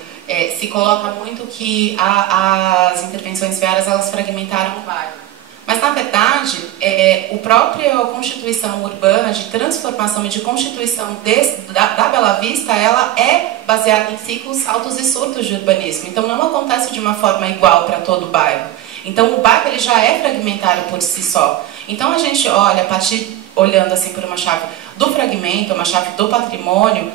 se coloca muito que as intervenções viárias elas fragmentaram o bairro. Mas, na verdade, a própria constituição urbana de transformação e de constituição da Bela Vista, ela é baseada em ciclos altos e surtos de urbanismo. Então, não acontece de uma forma igual para todo o bairro. Então, o bairro ele já é fragmentário por si só. Então, a gente olha, olhando assim por uma chave do fragmento, uma chave do patrimônio,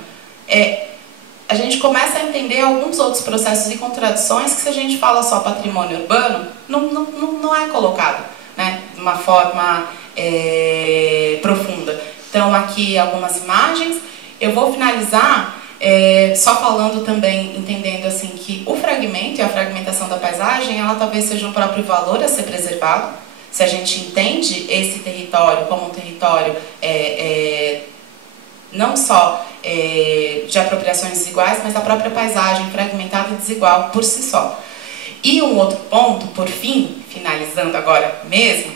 a gente começa a entender alguns outros processos e contradições que, se a gente fala só patrimônio urbano, não é colocado, né, de uma forma profunda. Então, aqui algumas imagens. Eu vou finalizar só falando também, entendendo assim que o fragmento e a fragmentação da paisagem, ela talvez seja um próprio valor a ser preservado. Se a gente entende esse território como um território não só de apropriações desiguais, mas a própria paisagem fragmentada e desigual por si só. E um outro ponto, por fim, finalizando agora mesmo,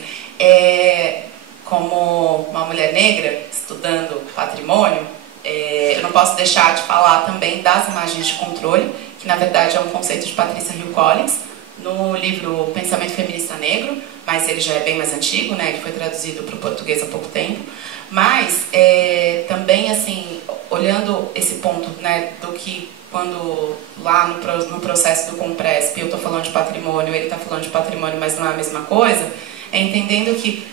como uma mulher negra estudando patrimônio, eu não posso deixar de falar também das imagens de controle, que na verdade é um conceito de Patricia Hill Collins, no livro Pensamento Feminista Negro, mas ele já é bem mais antigo, né? Ele foi traduzido para o português há pouco tempo. Mas também, assim, olhando esse ponto, né, do que quando lá no processo do Compresp eu estou falando de patrimônio, ele está falando de patrimônio, mas não é a mesma coisa, entendendo que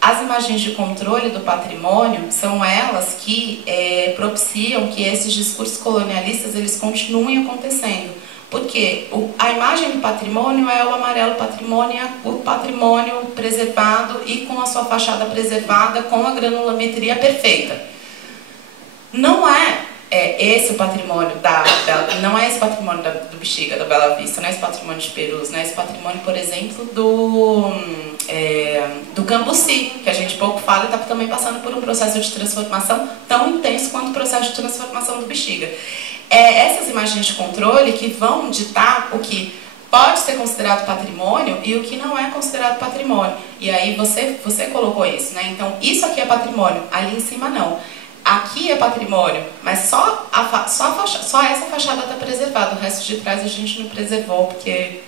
as imagens de controle do patrimônio são elas que propiciam que esses discursos colonialistas eles continuem acontecendo. Porque a imagem do patrimônio é o amarelo patrimônio, o patrimônio preservado e com a sua fachada preservada, com a granulometria perfeita. Não é esse o patrimônio não é esse patrimônio do Bexiga, da Bela Vista, não é esse patrimônio de Perus, não é esse patrimônio, por exemplo, do Cambuci, que a gente pouco fala e está também passando por um processo de transformação tão intenso quanto o processo de transformação do Bexiga. Essas imagens de controle que vão ditar o que pode ser considerado patrimônio e o que não é considerado patrimônio. E aí você colocou isso, né? Então, isso aqui é patrimônio, ali em cima não. Aqui é patrimônio, mas só essa fachada está preservada, o resto de trás a gente não preservou, porque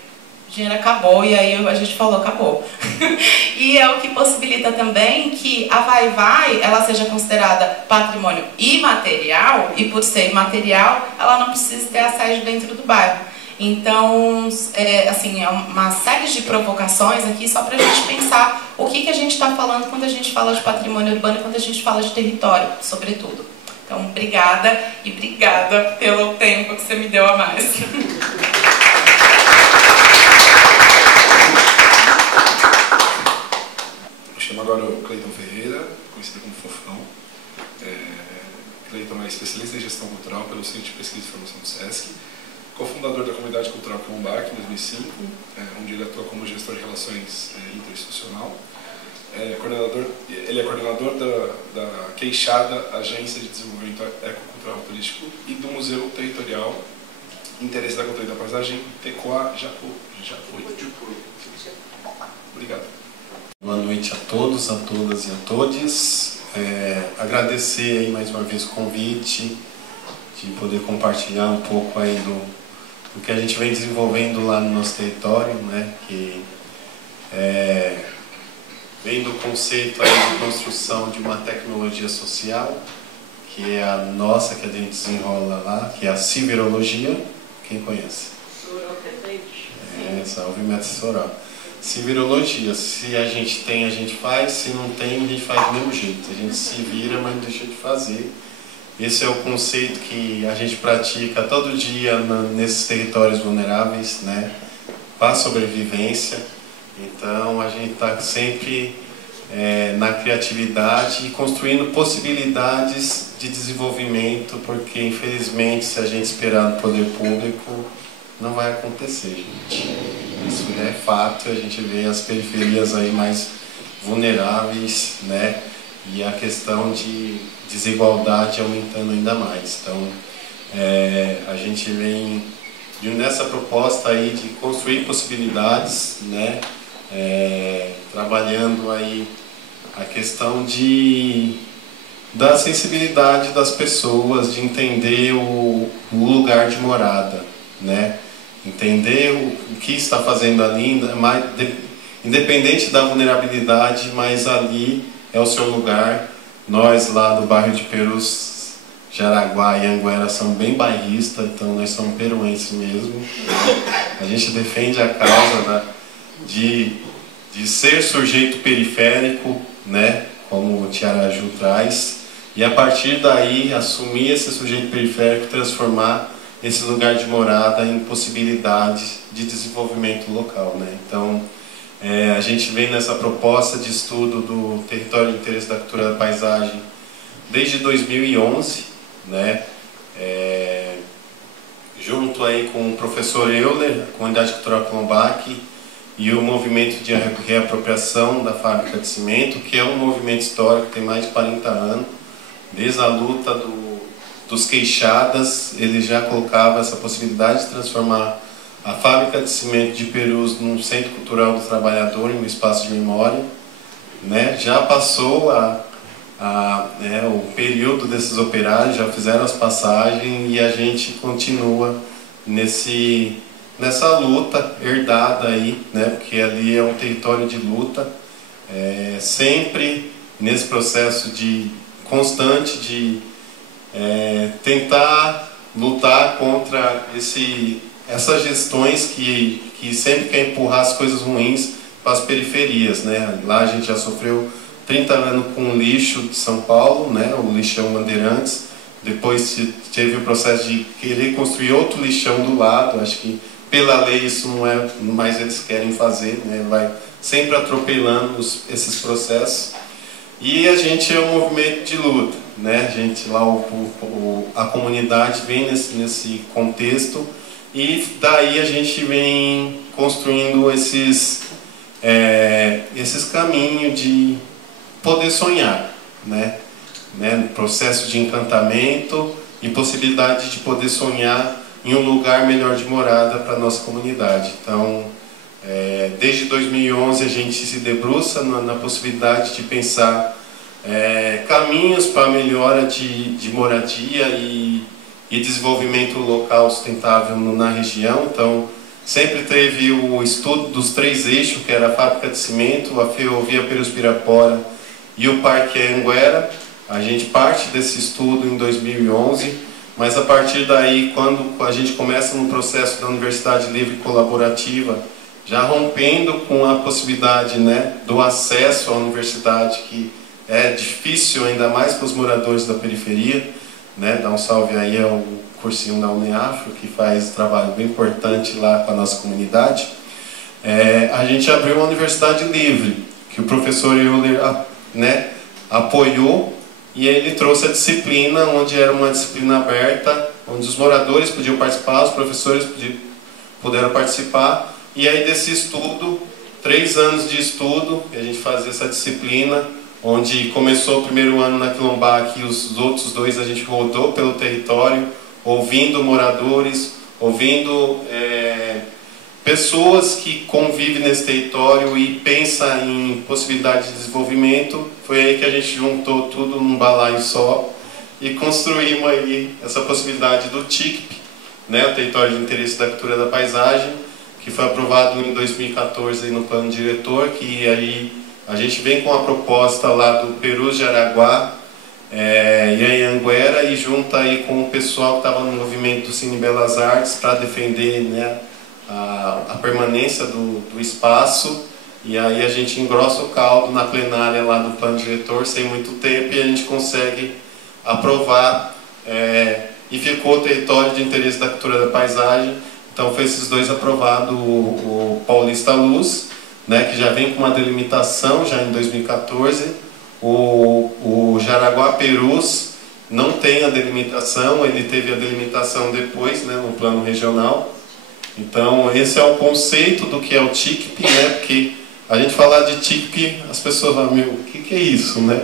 o dinheiro acabou e aí a gente falou, acabou. E é o que possibilita também que a Vai-Vai ela seja considerada patrimônio imaterial, e por ser imaterial, ela não precisa ter a sede dentro do bairro. Então, assim, é uma série de provocações aqui só para a gente pensar o que a gente está falando quando a gente fala de patrimônio urbano e quando a gente fala de território, sobretudo. Então, obrigada e obrigada pelo tempo que você me deu a mais. Eu chamo agora o Cleiton Ferreira, conhecido como Fofão. Cleiton é especialista em gestão cultural pelo Centro de Pesquisa e Formação do SESC, cofundador da Comunidade Cultural Combach em 2005, onde ele atua como gestor de relações interinstitucional. Ele é coordenador da Queixada Agência de Desenvolvimento Ecocultural Turístico e do Museu Territorial Interesse da Cultura e da Paisagem, Tecoa Japô. Obrigado. Boa noite a todos, a todas e a todes. Agradecer aí mais uma vez o convite, de poder compartilhar um pouco aí do que a gente vem desenvolvendo lá no nosso território, né, que vem do conceito aí de construção de uma tecnologia social, que é a nossa, que a gente desenrola lá, que é a civirologia. Quem conhece? Salve, mestre Sorol. Civirologia, se a gente tem, a gente faz, se não tem, a gente faz do mesmo jeito. A gente se vira, mas não deixa de fazer. Esse é o conceito que a gente pratica todo dia nesses territórios vulneráveis, né, para a sobrevivência. Então a gente está sempre na criatividade e construindo possibilidades de desenvolvimento, porque infelizmente se a gente esperar do poder público não vai acontecer, gente. Isso é fato, a gente vê as periferias aí mais vulneráveis, né, e a questão de desigualdade aumentando ainda mais. Então a gente vem nessa proposta aí de construir possibilidades, né, trabalhando aí a questão da sensibilidade das pessoas, de entender o lugar de morada, né, entender o que está fazendo ali, independente da vulnerabilidade, mas ali é o seu lugar. Nós lá do bairro de Perus, Jaraguá e Anguera são bem bairristas, então nós somos peruenses mesmo. A gente defende a causa de ser sujeito periférico, né, como o Tiaraju traz, e a partir daí assumir esse sujeito periférico, transformar esse lugar de morada em possibilidades de desenvolvimento local, né? Então a gente vem nessa proposta de estudo do território de interesse da cultura da paisagem desde 2011, né? Junto aí com o professor Euler, a Comunidade Cultural Quilombaque e o movimento de reapropriação da fábrica de cimento, que é um movimento histórico que tem mais de 40 anos, desde a luta dos queixadas. Ele já colocava essa possibilidade de transformar a fábrica de cimento de Perus num centro cultural do trabalhador, em um espaço de memória, né? Já passou o período desses operários, já fizeram as passagens e a gente continua nessa luta herdada aí, né? Porque ali é um território de luta, sempre nesse processo constante de tentar lutar contra essas gestões que sempre quer empurrar as coisas ruins para as periferias, né? Lá a gente já sofreu 30 anos com o lixo de São Paulo, né? O lixão Bandeirantes. Depois teve o processo de querer construir outro lixão do lado. Acho que pela lei isso não é mais eles querem fazer, né? Vai sempre atropelando esses processos. E a gente é um movimento de luta, né? A gente lá, a comunidade vem nesse contexto. E daí a gente vem construindo esses caminhos de poder sonhar, né? Processo de encantamento e possibilidade de poder sonhar em um lugar melhor de morada para a nossa comunidade. Então, desde 2011 a gente se debruça na possibilidade de pensar caminhos para a melhora de moradia e desenvolvimento local sustentável na região. Então, sempre teve o estudo dos 3 eixos, que era a fábrica de cimento, a ferrovia Perus-Pirapora e o Parque Anguera. A gente parte desse estudo em 2011, mas a partir daí, quando a gente começa no processo da Universidade Livre Colaborativa, já rompendo com a possibilidade, né, do acesso à universidade, que é difícil ainda mais para os moradores da periferia, né? Dá um salve aí ao cursinho da Uneafro, que faz um trabalho bem importante lá com a nossa comunidade. A gente abriu uma universidade livre, que o professor Euler, né, apoiou, e ele trouxe a disciplina, onde era uma disciplina aberta, onde os moradores podiam participar, os professores puderam participar. E aí desse estudo, 3 anos de estudo, a gente fazia essa disciplina, onde começou o primeiro ano na Quilombaque e os outros 2 a gente rodou pelo território, ouvindo moradores, ouvindo pessoas que convivem nesse território e pensam em possibilidade de desenvolvimento. Foi aí que a gente juntou tudo num balaio só e construímos aí essa possibilidade do TICP, né, o Território de Interesse da Cultura da Paisagem, que foi aprovado em 2014 no plano diretor, que aí a gente vem com a proposta lá do Perus, Jaraguá e Anguera, e junta aí com o pessoal que estava no movimento do Cine Belas Artes para defender, né, a permanência do espaço. E aí a gente engrossa o caldo na plenária lá do plano diretor sem muito tempo, e a gente consegue aprovar e ficou território de interesse da cultura da paisagem. Então foi esses dois aprovados, o Paulista Luz, né, que já vem com uma delimitação já em 2014, o Jaraguá Perus não tem a delimitação, ele teve a delimitação depois, né, no plano regional. Então esse é o conceito do que é o TICP, né, porque a gente falar de TICP, as pessoas falam, meu, o que é isso, né?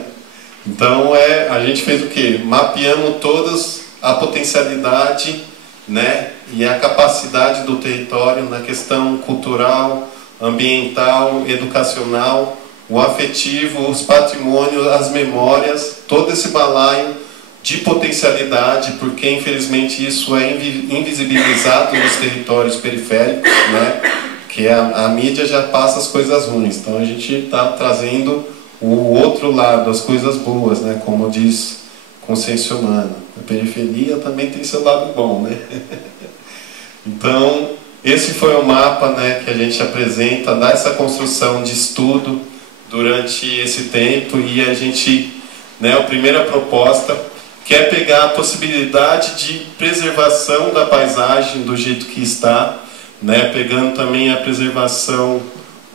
Então a gente fez o quê? Mapeamos todas a potencialidade, né, e a capacidade do território na questão cultural, ambiental, educacional, o afetivo, os patrimônios, as memórias, todo esse balaio de potencialidade, porque infelizmente isso é invisibilizado nos territórios periféricos, né, que a mídia já passa as coisas ruins. Então a gente está trazendo o outro lado, as coisas boas, né, como diz Consciência Humana. A periferia também tem seu lado bom, né? Então, esse foi o mapa, né, que a gente apresenta, dá essa construção de estudo durante esse tempo, e a gente, né, a primeira proposta quer pegar a possibilidade de preservação da paisagem do jeito que está, né, pegando também a preservação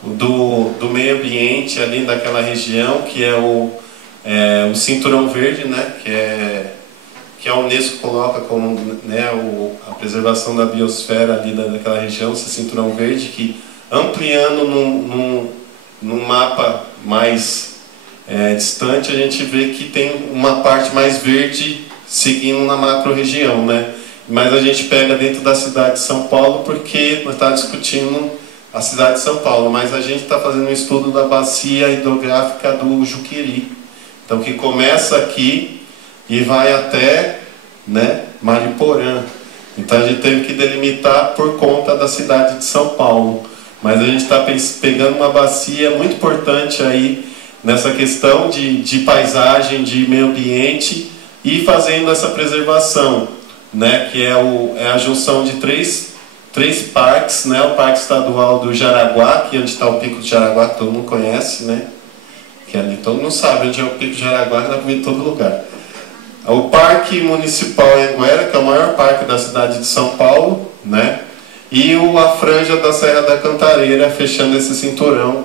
do meio ambiente ali daquela região, que é o Cinturão Verde, né, que a Unesco coloca como, né, a preservação da biosfera ali daquela região, esse Cinturão Verde, que ampliando num mapa mais distante, a gente vê que tem uma parte mais verde seguindo na macro-região, né? Mas a gente pega dentro da cidade de São Paulo porque nós estamos discutindo a cidade de São Paulo, mas a gente está fazendo um estudo da bacia hidrográfica do Juqueri, então que começa aqui e vai até, né, Mariporã. Então a gente teve que delimitar por conta da cidade de São Paulo, mas a gente está pegando uma bacia muito importante aí nessa questão de paisagem, de meio ambiente, e fazendo essa preservação, né, que é a junção de três parques, né, o Parque Estadual do Jaraguá, que é onde está o Pico do Jaraguá, que todo mundo conhece, né, que ali todo mundo sabe onde é o Pico do Jaraguá, que dá para ver em todo lugar. O Parque Municipal Anguera, que é o maior parque da cidade de São Paulo, né, e a franja da Serra da Cantareira, fechando esse cinturão.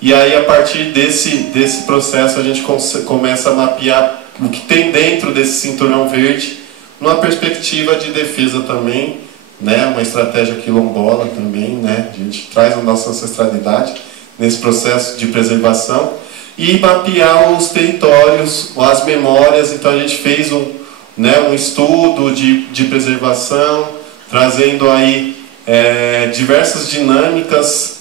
E aí, a partir desse processo, a gente começa a mapear o que tem dentro desse cinturão verde, numa perspectiva de defesa também, né, uma estratégia quilombola também, né, a gente traz a nossa ancestralidade nesse processo de preservação, e mapear os territórios, as memórias. Então a gente fez um estudo de preservação, trazendo aí diversas dinâmicas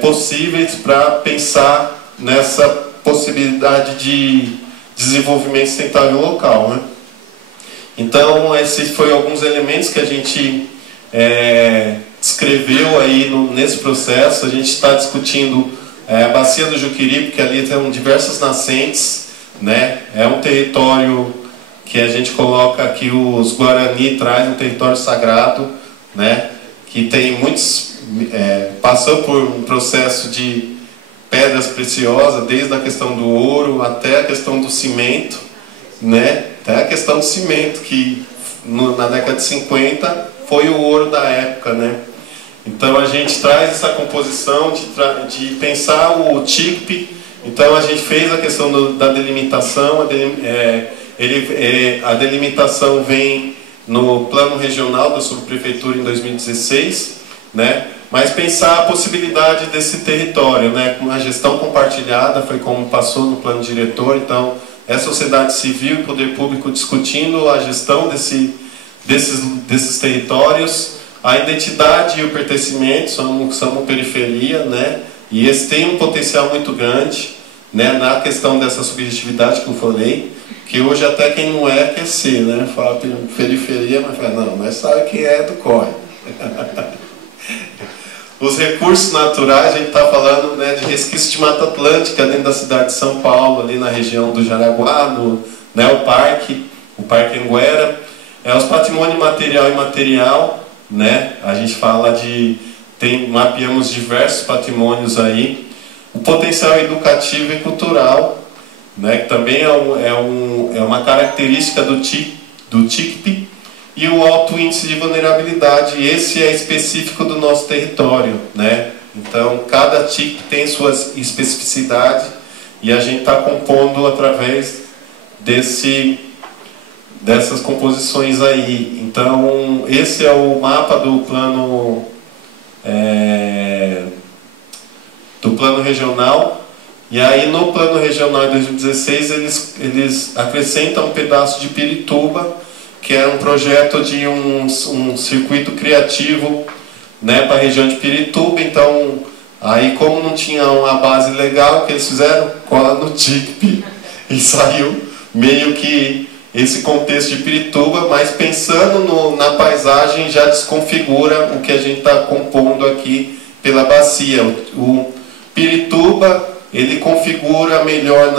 possíveis para pensar nessa possibilidade de desenvolvimento sustentável local, né? Então esses foram alguns elementos que a gente descreveu aí nesse processo. A gente está discutindo a bacia do Juqueri, porque ali tem diversas nascentes, né? É um território que a gente coloca aqui, os Guarani traz um território sagrado, né? Que tem muitos, passou por um processo de pedras preciosas, desde a questão do ouro até a questão do cimento, né? Até a questão do cimento, que na década de 50 foi o ouro da época, né? Então a gente traz essa composição de pensar o TICP. Então a gente fez a questão da delimitação, a delimitação vem no plano regional da subprefeitura em 2016, né? Mas pensar a possibilidade desse território, né? Com a gestão compartilhada, foi como passou no plano diretor. Então é sociedade civil e poder público discutindo a gestão desses territórios, a identidade e o pertencimento. Somos periferia, né? E esse tem um potencial muito grande, né? Na questão dessa subjetividade que eu falei, que hoje até quem não quer ser, né? Fala periferia, mas fala, não, mas sabe quem é do corre. Os recursos naturais, a gente está falando, né, de resquício de Mata Atlântica dentro da cidade de São Paulo, ali na região do Jaraguá, né, o Parque Anguera. Os patrimônio material e imaterial, né? A gente fala mapeamos diversos patrimônios aí. O potencial educativo e cultural, né? Que também é uma característica do do TICP, e o alto índice de vulnerabilidade, esse é específico do nosso território, né? Então, cada TICP tem suas especificidades e a gente está compondo através dessas composições aí. Então, esse é o mapa do plano regional. E aí, no plano regional de 2016, eles acrescentam um pedaço de Pirituba, que era um projeto de um circuito criativo, né, para a região de Pirituba. Então, aí como não tinha uma base legal, o que eles fizeram? Cola no TICP e saiu meio que esse contexto de Pirituba, mas pensando na paisagem já desconfigura o que a gente está compondo aqui pela bacia. O Pirituba, ele configura melhor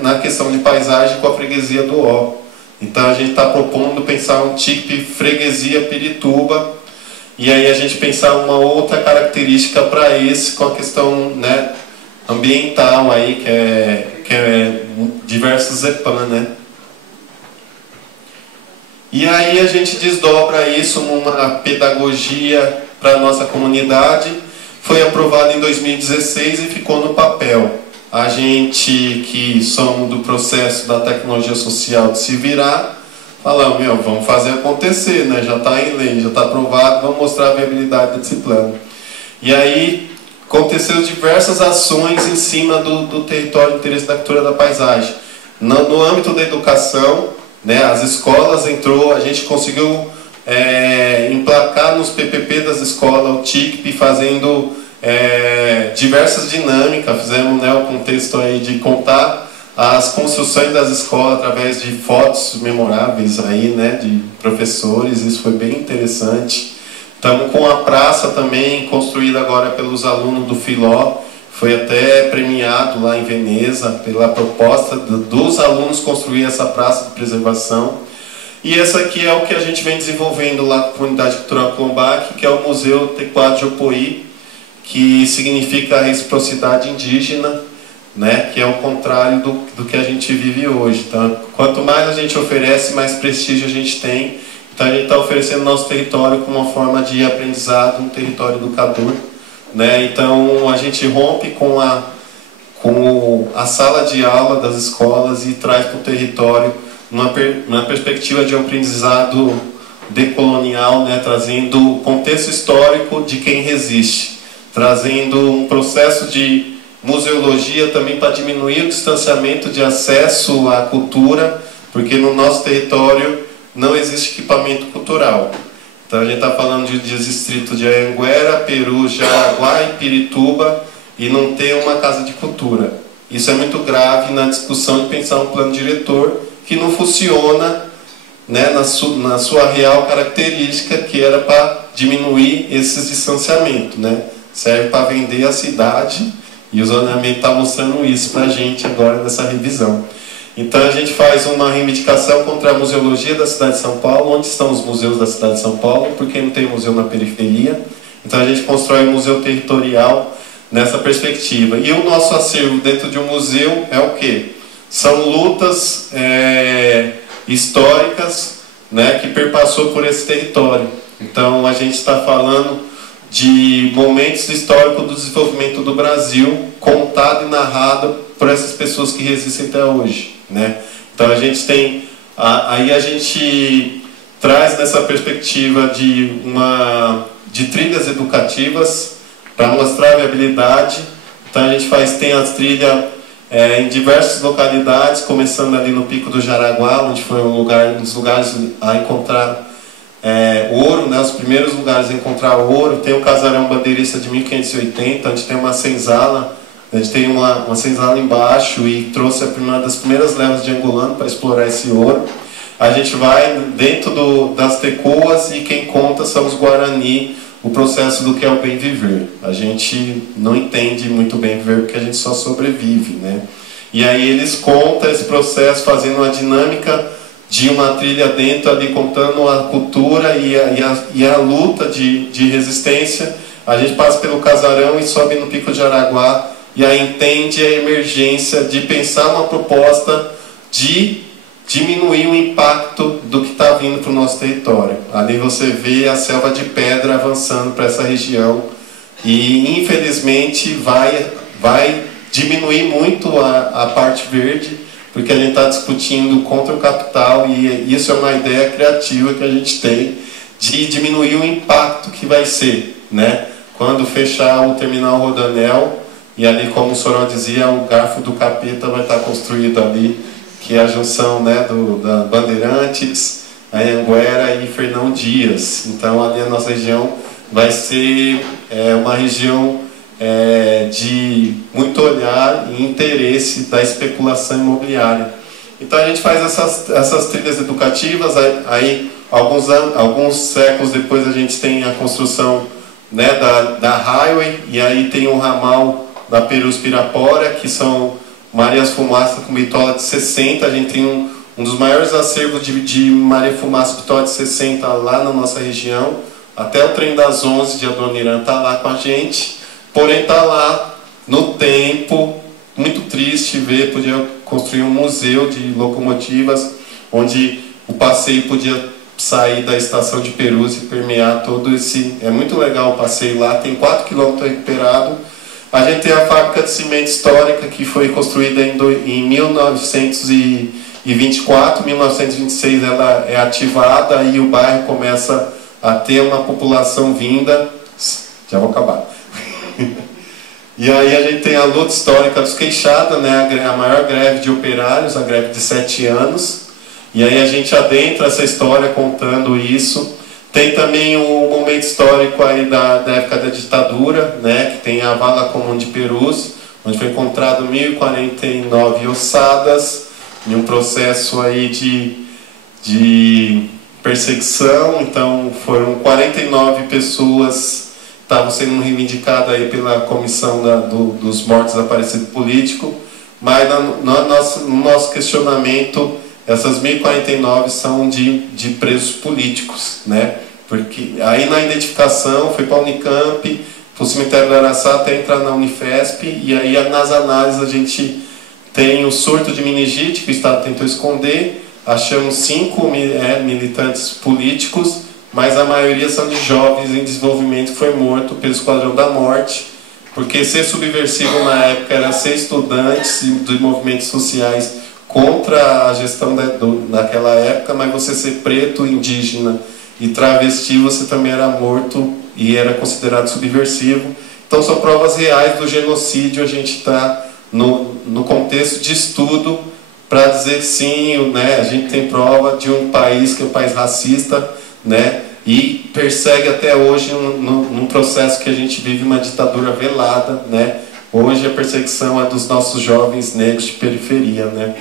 na questão de paisagem com a freguesia do Ó. Então a gente está propondo pensar um TICP freguesia Pirituba, e aí a gente pensar uma outra característica para esse com a questão, né, ambiental aí, que é diversos EPAN, né? E aí a gente desdobra isso numa pedagogia para a nossa comunidade. Foi aprovado em 2016 e ficou no papel. A gente que somos do processo da tecnologia social de se virar, falamos, vamos fazer acontecer, né? Já está em lei, já está aprovado, vamos mostrar a viabilidade desse plano. E aí aconteceu diversas ações em cima do território de interesse da cultura da paisagem. No âmbito da educação, né, as escolas a gente conseguiu emplacar nos PPP das escolas o TICP, fazendo diversas dinâmicas. Fizemos, né, o contexto aí de contar as construções das escolas através de fotos memoráveis aí, né, de professores. Isso foi bem interessante. Estamos com a praça também construída agora pelos alunos do Filó. Foi até premiado lá em Veneza pela proposta dos alunos construir essa praça de preservação. E essa aqui é o que a gente vem desenvolvendo lá com a Comunidade Cultural Combach, que é o Museu Tequá de Opoí, que significa a reciprocidade indígena, né, que é o contrário do que a gente vive hoje. Então, quanto mais a gente oferece, mais prestígio a gente tem. Então a gente está oferecendo nosso território como uma forma de aprendizado, um território educador, né? Então a gente rompe com a sala de aula das escolas e traz para o território uma perspectiva de um aprendizado decolonial, né? Trazendo o contexto histórico de quem resiste, trazendo um processo de museologia também para diminuir o distanciamento de acesso à cultura, porque no nosso território não existe equipamento cultural. Então a gente está falando de distrito de Anhanguera, Peru, Jaraguá e Pirituba, e não ter uma casa de cultura. Isso é muito grave na discussão de pensar um plano diretor que não funciona, né, na sua real característica, que era para diminuir esses distanciamentos, né? Serve para vender a cidade, e o zoneamento está mostrando isso para a gente agora nessa revisão. Então a gente faz uma reivindicação contra a museologia da cidade de São Paulo. Onde estão os museus da cidade de São Paulo? Porque não tem museu na periferia. Então a gente constrói um museu territorial nessa perspectiva. E o nosso acervo dentro de um museu é o quê? São lutas históricas, né, que perpassou por esse território. Então a gente está falando de momentos históricos do desenvolvimento do Brasil, contado e narrado por essas pessoas que resistem até hoje, né? Então a gente tem, aí a gente traz nessa perspectiva de trilhas educativas para mostrar a viabilidade. Então a gente tem as trilhas em diversas localidades, começando ali no Pico do Jaraguá, onde foi um dos lugares a encontrar ouro, né? Os primeiros lugares a encontrar ouro. Tem o Casarão Bandeirista de 1580, onde tem uma senzala. A gente tem uma senzala embaixo e trouxe uma das primeiras levas de angolano para explorar esse ouro. A gente vai dentro das tecoas e quem conta são os Guarani, o processo do que é o bem viver. A gente não entende muito bem viver porque a gente só sobrevive, né? E aí eles contam esse processo fazendo uma dinâmica de uma trilha dentro ali, contando a cultura e a luta de resistência. A gente passa pelo Casarão e sobe no Pico de Jaraguá, e aí entende a emergência de pensar uma proposta de diminuir o impacto do que está vindo para o nosso território. Ali você vê a selva de pedra avançando para essa região e, infelizmente, vai diminuir muito a parte verde, porque a gente está discutindo contra o capital e isso é uma ideia criativa que a gente tem de diminuir o impacto que vai ser, né? Quando fechar o terminal Rodoanel, e ali, como o Sorol dizia, o garfo do capeta vai estar construído ali, que é a junção, né, da Bandeirantes, Anhanguera e Fernão Dias. Então, ali a nossa região vai ser uma região de muito olhar e interesse da especulação imobiliária. Então, a gente faz essas trilhas educativas, aí alguns séculos depois a gente tem a construção, né, da highway, e aí tem o ramal da Perus Pirapora, que são Marias Fumaça com bitola de 60. A gente tem um dos maiores acervos de Maria Fumaça bitola de 60 lá na nossa região. Até o trem das 11 de Adoniran está lá com a gente, porém está lá no tempo. Muito triste ver, podia construir um museu de locomotivas, onde o passeio podia sair da estação de Perus e permear todo esse... É muito legal o passeio lá, tem 4 km recuperado. A gente tem a fábrica de cimento histórica, que foi construída em 1924, 1926 ela é ativada e o bairro começa a ter uma população vinda. Já vou acabar. E aí a gente tem a luta histórica dos Queixada, né, a maior greve de operários, a greve de 7 anos. E aí a gente adentra essa história contando isso. Tem também o momento histórico aí da época da ditadura, né, que tem a Vala Comum de Perus, onde foi encontrado 1.049 ossadas, em um processo aí de perseguição. Então foram 49 pessoas que estavam sendo reivindicadas aí pela comissão dos mortos desaparecidos políticos, mas no nosso questionamento, essas 1.049 são de presos políticos, né? Porque aí na identificação foi para a Unicamp, para o cemitério do Araçá, até entrar na Unifesp, e aí nas análises a gente tem o surto de meningite, que o Estado tentou esconder, achamos 5 militantes políticos, mas a maioria são de jovens em desenvolvimento que foi morto pelo Esquadrão da Morte, porque ser subversivo na época era ser estudantes de movimentos sociais contra a gestão daquela época, mas você ser preto, indígena e travesti, você também era morto e era considerado subversivo. Então são provas reais do genocídio. A gente está no contexto de estudo para dizer sim, né, a gente tem prova de um país que é um país racista, né, e persegue até hoje num processo que a gente vive uma ditadura velada, né. Hoje a perseguição é dos nossos jovens negros de periferia, né.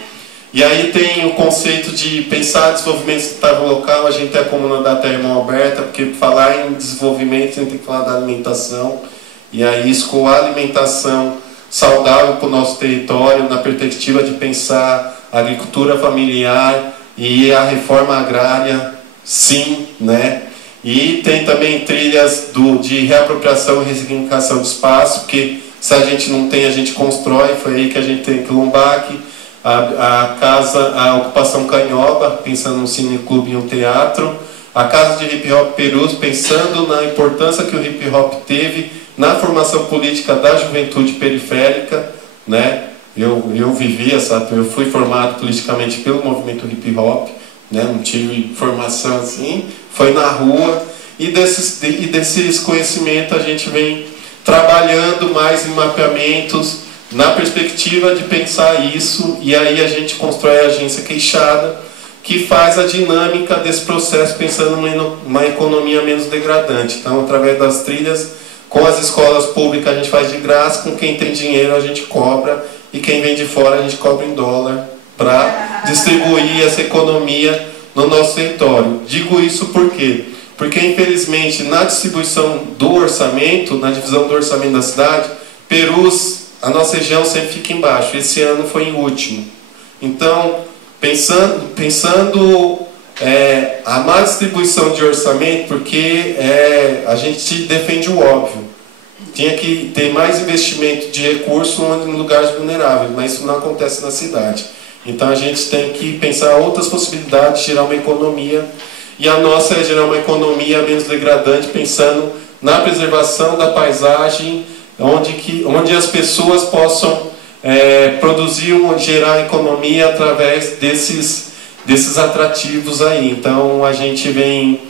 E aí tem o conceito de pensar desenvolvimento sustentável local. A gente tem a Comuna da Terra Mão Aberta, porque falar em desenvolvimento a gente tem que falar da alimentação. E aí isso com a alimentação saudável para o nosso território, na perspectiva de pensar a agricultura familiar e a reforma agrária, sim, né? E tem também trilhas de reapropriação e ressignificação do espaço, porque se a gente não tem, a gente constrói. Foi aí que a gente tem Quilombac, a ocupação Canhoba, pensando no cineclube e um teatro, a casa de hip hop Perus, pensando na importância que o hip hop teve na formação política da juventude periférica, né? Eu vivi eu fui formado politicamente pelo movimento hip hop, né? Não tive formação assim, foi na rua, e desses conhecimentos a gente vem trabalhando mais em mapeamentos na perspectiva de pensar isso, e aí a gente constrói a Agência Queixada, que faz a dinâmica desse processo pensando numa economia menos degradante. Então, através das trilhas, com as escolas públicas a gente faz de graça, com quem tem dinheiro a gente cobra, e quem vem de fora a gente cobra em dólar, para distribuir essa economia no nosso território. Digo isso por quê? Porque, infelizmente, na distribuição do orçamento, na divisão do orçamento da cidade, Perus, a nossa região sempre fica embaixo. Esse ano foi em último. Então, pensando a má distribuição de orçamento, porque a gente defende o óbvio. Tinha que ter mais investimento de recursos em lugares vulneráveis, mas isso não acontece na cidade. Então a gente tem que pensar outras possibilidades de gerar uma economia, e a nossa é gerar uma economia menos degradante, pensando na preservação da paisagem, onde as pessoas possam produzir, gerar economia através desses atrativos aí. Então a gente vem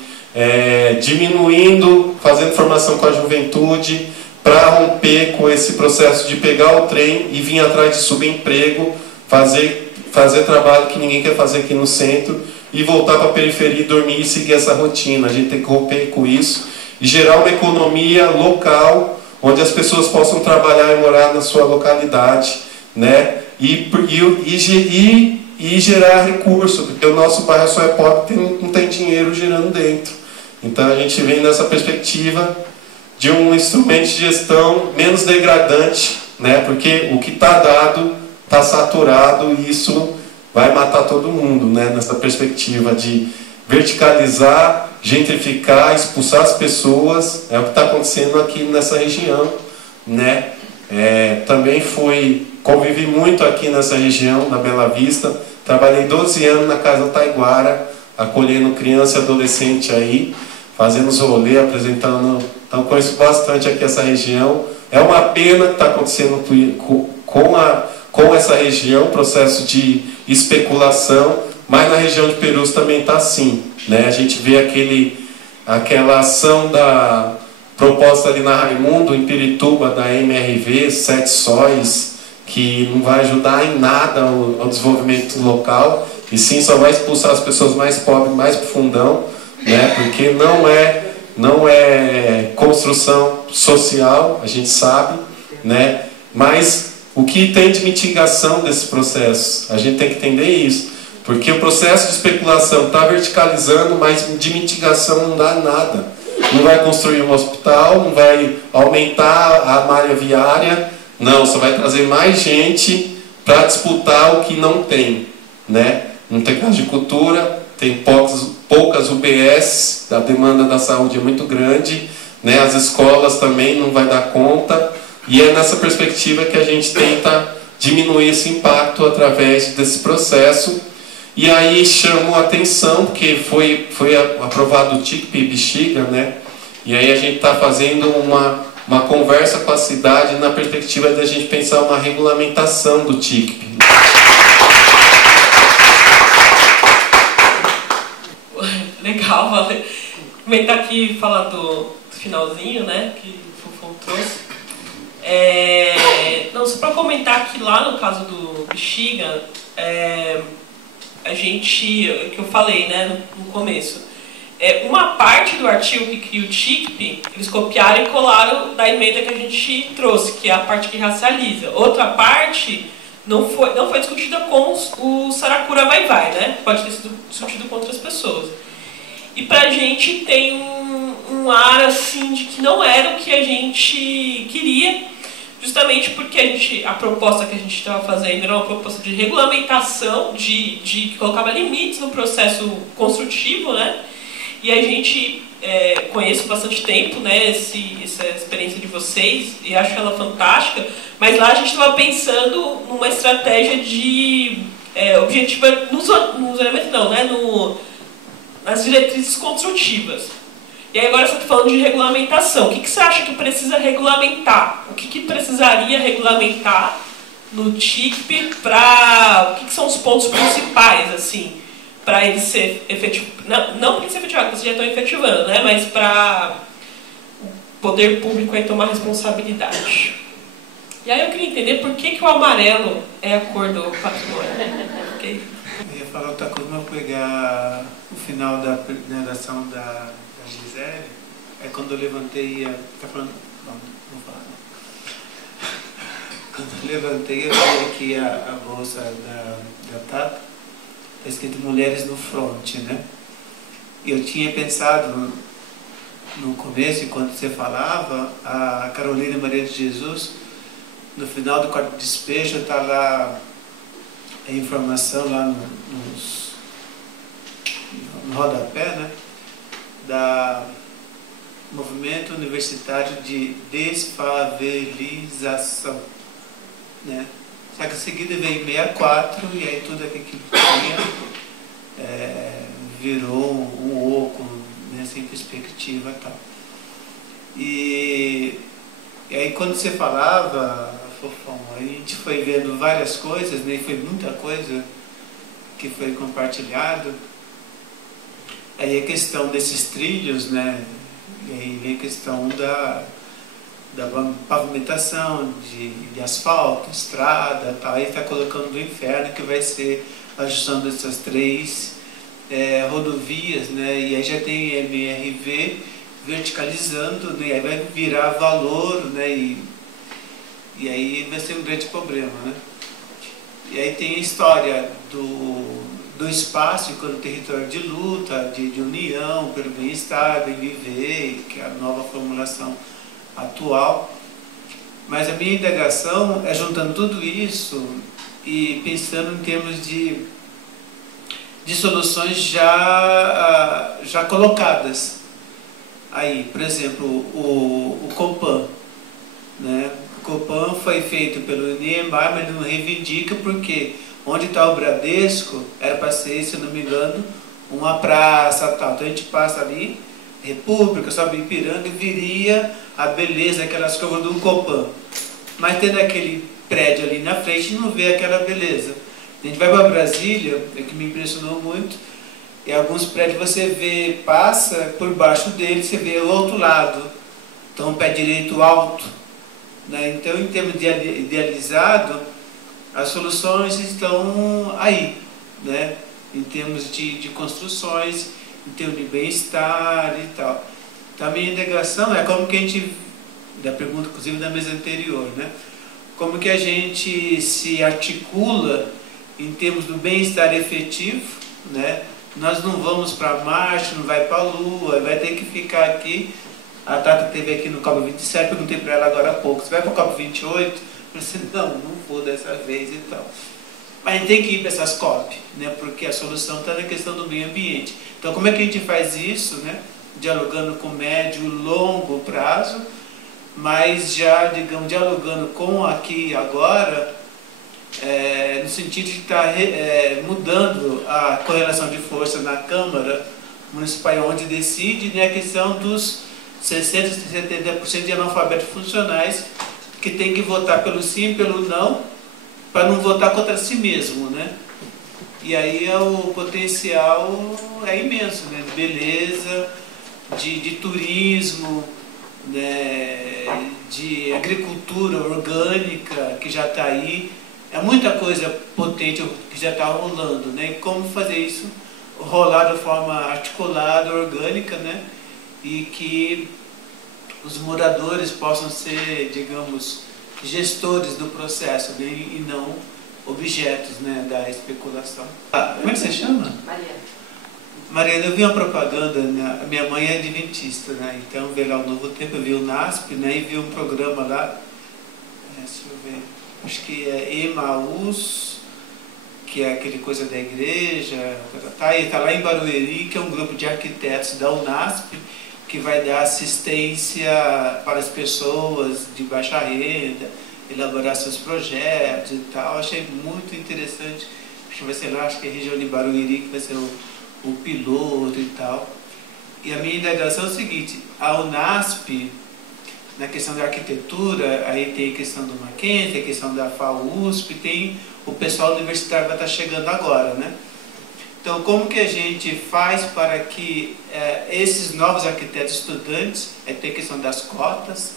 diminuindo, fazendo formação com a juventude, para romper com esse processo de pegar o trem e vir atrás de subemprego, fazer trabalho que ninguém quer fazer aqui no centro, e voltar para a periferia, dormir e seguir essa rotina. A gente tem que romper com isso e gerar uma economia local, onde as pessoas possam trabalhar e morar na sua localidade, né? E gerar recurso, porque o nosso bairro só é pobre porque não tem dinheiro girando dentro. Então a gente vem nessa perspectiva de um instrumento de gestão menos degradante, né? Porque o que está dado está saturado, e isso vai matar todo mundo, né? Nessa perspectiva de verticalizar, gentrificar, expulsar as pessoas. É o que está acontecendo aqui nessa região, né? Também convivi muito aqui nessa região, na Bela Vista. Trabalhei 12 anos na Casa Taiguara, acolhendo criança e adolescente aí, fazendo os rolês, apresentando. Então conheço bastante aqui essa região. É uma pena que está acontecendo com essa região, processo de especulação, mas na região de Perus também está assim, né? A gente vê aquela ação da proposta ali na Raimundo, em Pirituba, da MRV, 7 sóis, que não vai ajudar em nada ao desenvolvimento local, e sim só vai expulsar as pessoas mais pobres mais para o fundão, né? Porque não é construção social, a gente sabe, né? Mas o que tem de mitigação desse processo? A gente tem que entender isso, porque o processo de especulação está verticalizando, mas de mitigação não dá nada. Não vai construir um hospital, não vai aumentar a malha viária, não, só vai trazer mais gente para disputar o que não tem, né? Não tem casa de cultura, tem poucas UBS, a demanda da saúde é muito grande, né? As escolas também não vai dar conta, e é nessa perspectiva que a gente tenta diminuir esse impacto através desse processo. E aí chamo a atenção, porque foi aprovado o TICP Bexiga, né? E aí a gente está fazendo uma conversa com a cidade na perspectiva de a gente pensar uma regulamentação do TICP. Legal, valeu. Comentar aqui, falar do finalzinho, né, que o Fofão trouxe. Não, só para comentar que lá no caso do Bexiga, a gente, que eu falei, né, no começo, uma parte do artigo que cria o TICP, eles copiaram e colaram da emenda que a gente trouxe, que é a parte que racializa. Outra parte não foi discutida com o Saracura Vai-Vai, né? Pode ter sido discutido com outras pessoas. E pra gente tem um ar assim de que não era o que a gente queria, justamente porque a proposta que a gente estava fazendo era uma proposta de regulamentação, que colocava limites no processo construtivo, né? E a gente conheço bastante tempo, né, essa experiência de vocês, e acho ela fantástica, mas lá a gente estava pensando numa estratégia de objetiva nos elementos, não, né, nas diretrizes construtivas. E aí agora você está falando de regulamentação. O que você acha que precisa regulamentar? O que precisaria regulamentar no TICP para... O que são os pontos principais, assim, para ele ser efetivo? Não para ele ser efetivado, porque vocês já estão efetivando, né? Mas para o poder público aí tomar responsabilidade. E aí eu queria entender por que o amarelo é a cor do patrimônio. Okay? Eu ia falar outra coisa, mas vou pegar o final da apresentação da Gisele. Quando eu levantei, tá falando? Não vou falar não. Quando eu levantei, eu vi aqui a bolsa da Tata, está escrito Mulheres no Front, né? E eu tinha pensado no começo, enquanto você falava, a Carolina Maria de Jesus, no final do quarto despejo, está lá a informação lá no rodapé, né? Da Movimento Universitário de Desfavelização, né? Só que em seguida veio 64 e aí tudo aquilo que tinha virou um oco, né, sem perspectiva e tal. E aí quando você falava, Fofão, a gente foi vendo várias coisas, né, foi muita coisa que foi compartilhado. Aí a questão desses trilhos, né, e aí vem a questão da pavimentação, de asfalto, estrada, tal, aí está colocando do inferno, que vai ser a junção dessas 3 rodovias, né, e aí já tem MRV verticalizando, né, e aí vai virar valor, né, e aí vai ser um grande problema, né. E aí tem a história do espaço enquanto território de luta, de união pelo bem-estar, bem viver, que é a nova formulação atual. Mas a minha indagação é juntando tudo isso e pensando em termos de soluções já colocadas aí. Por exemplo, o Copan, né? O Copan foi feito pelo Niemeyer, mas não reivindica porque onde está o Bradesco era para ser, se não me engano, uma praça tal. Então a gente passa ali, República, sobe Ipiranga, e viria a beleza, aquelas curvas do Copan. Mas tendo aquele prédio ali na frente, não vê aquela beleza. A gente vai para Brasília, é que me impressionou muito, e alguns prédios você vê, passa por baixo dele, você vê o outro lado. Então o pé direito alto, né? Então, em termos de idealizado, as soluções estão aí, né? Em termos de construções, em termos de bem-estar e tal. Então, a minha indagação é como que a gente, da pergunta inclusive da mesa anterior, né? Como que a gente se articula em termos do bem-estar efetivo, né? Nós não vamos para Marte, não vai para a Lua, vai ter que ficar aqui. A Tata esteve aqui no COP27, perguntei para ela agora há pouco, você vai para o COP28? Eu falei, não vou dessa vez e tal. Mas a gente tem que ir para essas COP, né? Porque a solução está na questão do meio ambiente. Então, como é que a gente faz isso, né? Dialogando com médio e longo prazo, mas já, digamos, dialogando com aqui e agora, no sentido de estar mudando a correlação de força na Câmara Municipal, onde decide, né, a questão dos 60% a 70% de analfabetos funcionais que tem que votar pelo sim e pelo não, para não votar contra si mesmo, né? E aí o potencial é imenso, né? De beleza, de turismo, né? De agricultura orgânica que já está aí. É muita coisa potente que já está rolando, né? E como fazer isso rolar de forma articulada, orgânica, né? E que os moradores possam ser, digamos, gestores do processo, né? E não objetos, né, da especulação. Como é que você chama? Mariana. Mariana, eu vi uma propaganda, né? A minha mãe é adventista, né? Então veio lá o Novo Tempo, eu vi o NASP, né? E vi um programa lá, deixa eu ver, acho que é Emaús, que é aquele coisa da igreja, tá? E está lá em Barueri, que é um grupo de arquitetos da UNASP, que vai dar assistência para as pessoas de baixa renda, elaborar seus projetos e tal. Achei muito interessante. Acho que vai ser lá, acho que é a região de Barueri, que vai ser o piloto e tal. E a minha indagação é o seguinte, a UNASP, na questão da arquitetura, aí tem a questão do Mackenzie, a questão da FAUSP, tem o pessoal universitário vai estar chegando agora, né? Então, como que a gente faz para que esses novos arquitetos estudantes, tem a questão das cotas,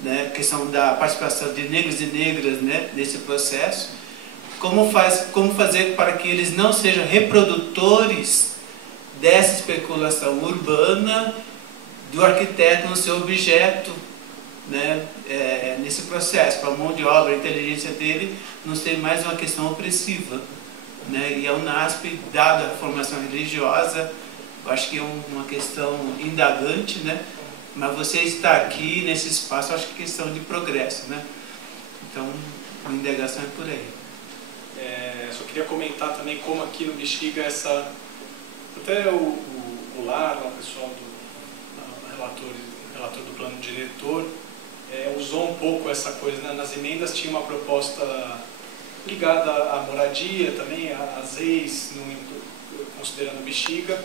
né, a questão da participação de negros e negras, né, nesse processo, como fazer para que eles não sejam reprodutores dessa especulação urbana do arquiteto no seu objeto, né, nesse processo, para a mão de obra, a inteligência dele não ser mais uma questão opressiva. Né? E a UNASP, dada a formação religiosa, eu acho que é uma questão indagante, né? Mas você está aqui nesse espaço, eu acho que é questão de progresso, né? Então, a indagação é por aí. Só queria comentar também como aqui no Bexiga até o Lara, o pessoal do relator do plano diretor, usou um pouco essa coisa, né? Nas emendas tinha uma proposta ligada à moradia também, às ex, considerando o Bexiga.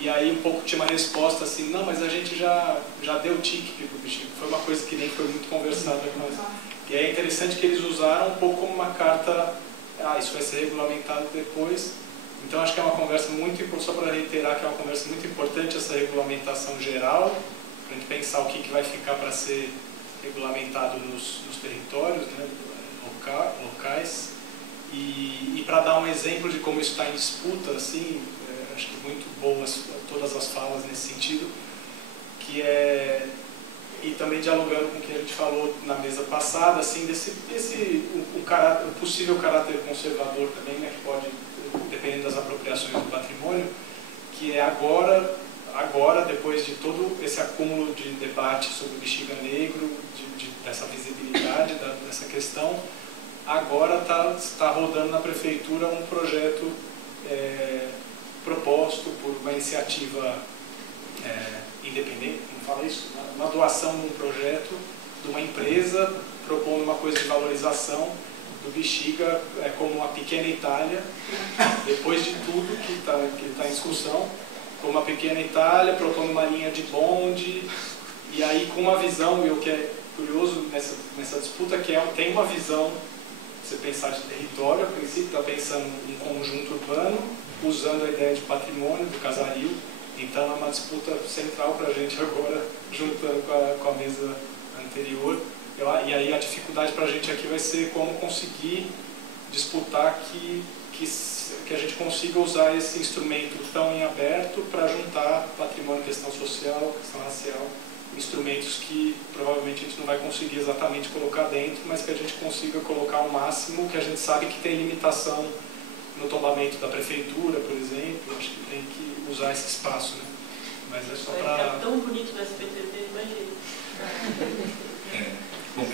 E aí um pouco tinha uma resposta assim, não, mas a gente já deu TICP para o Bexiga. Foi uma coisa que nem foi muito conversada com eles. E é interessante que eles usaram um pouco como uma carta, isso vai ser regulamentado depois. Então acho que é uma conversa muito importante, só para reiterar que é uma conversa muito importante essa regulamentação geral, para a gente pensar o que vai ficar para ser regulamentado nos territórios, né, locais. E para dar um exemplo de como isso está em disputa, assim, acho que muito boas todas as falas nesse sentido, que é, e também dialogando com o que a gente falou na mesa passada, assim, o possível caráter conservador também, né, que pode, dependendo das apropriações do patrimônio, que é agora, depois de todo esse acúmulo de debate sobre o Bexiga Negro, dessa visibilidade dessa questão, agora está rodando na prefeitura um projeto proposto por uma iniciativa independente, como fala isso? Uma doação de um projeto de uma empresa propondo uma coisa de valorização do Bexiga como uma pequena Itália, depois de tudo que está em discussão, como uma pequena Itália, propondo uma linha de bonde, e aí com uma visão, e o que é curioso nessa disputa, que tem uma visão, você pensar de território, a princípio está pensando em conjunto urbano, usando a ideia de patrimônio, do casario, então é uma disputa central para a gente agora, juntando com a mesa anterior. E aí a dificuldade para a gente aqui vai ser como conseguir disputar que a gente consiga usar esse instrumento tão em aberto para juntar patrimônio, questão social, questão racial, instrumentos que provavelmente a gente não vai conseguir exatamente colocar dentro, mas que a gente consiga colocar ao máximo, que a gente sabe que tem limitação no tombamento da prefeitura, por exemplo. Acho que tem que usar esse espaço, né? Mas é só para... É tão bonito no SPTV, imagina. Bom,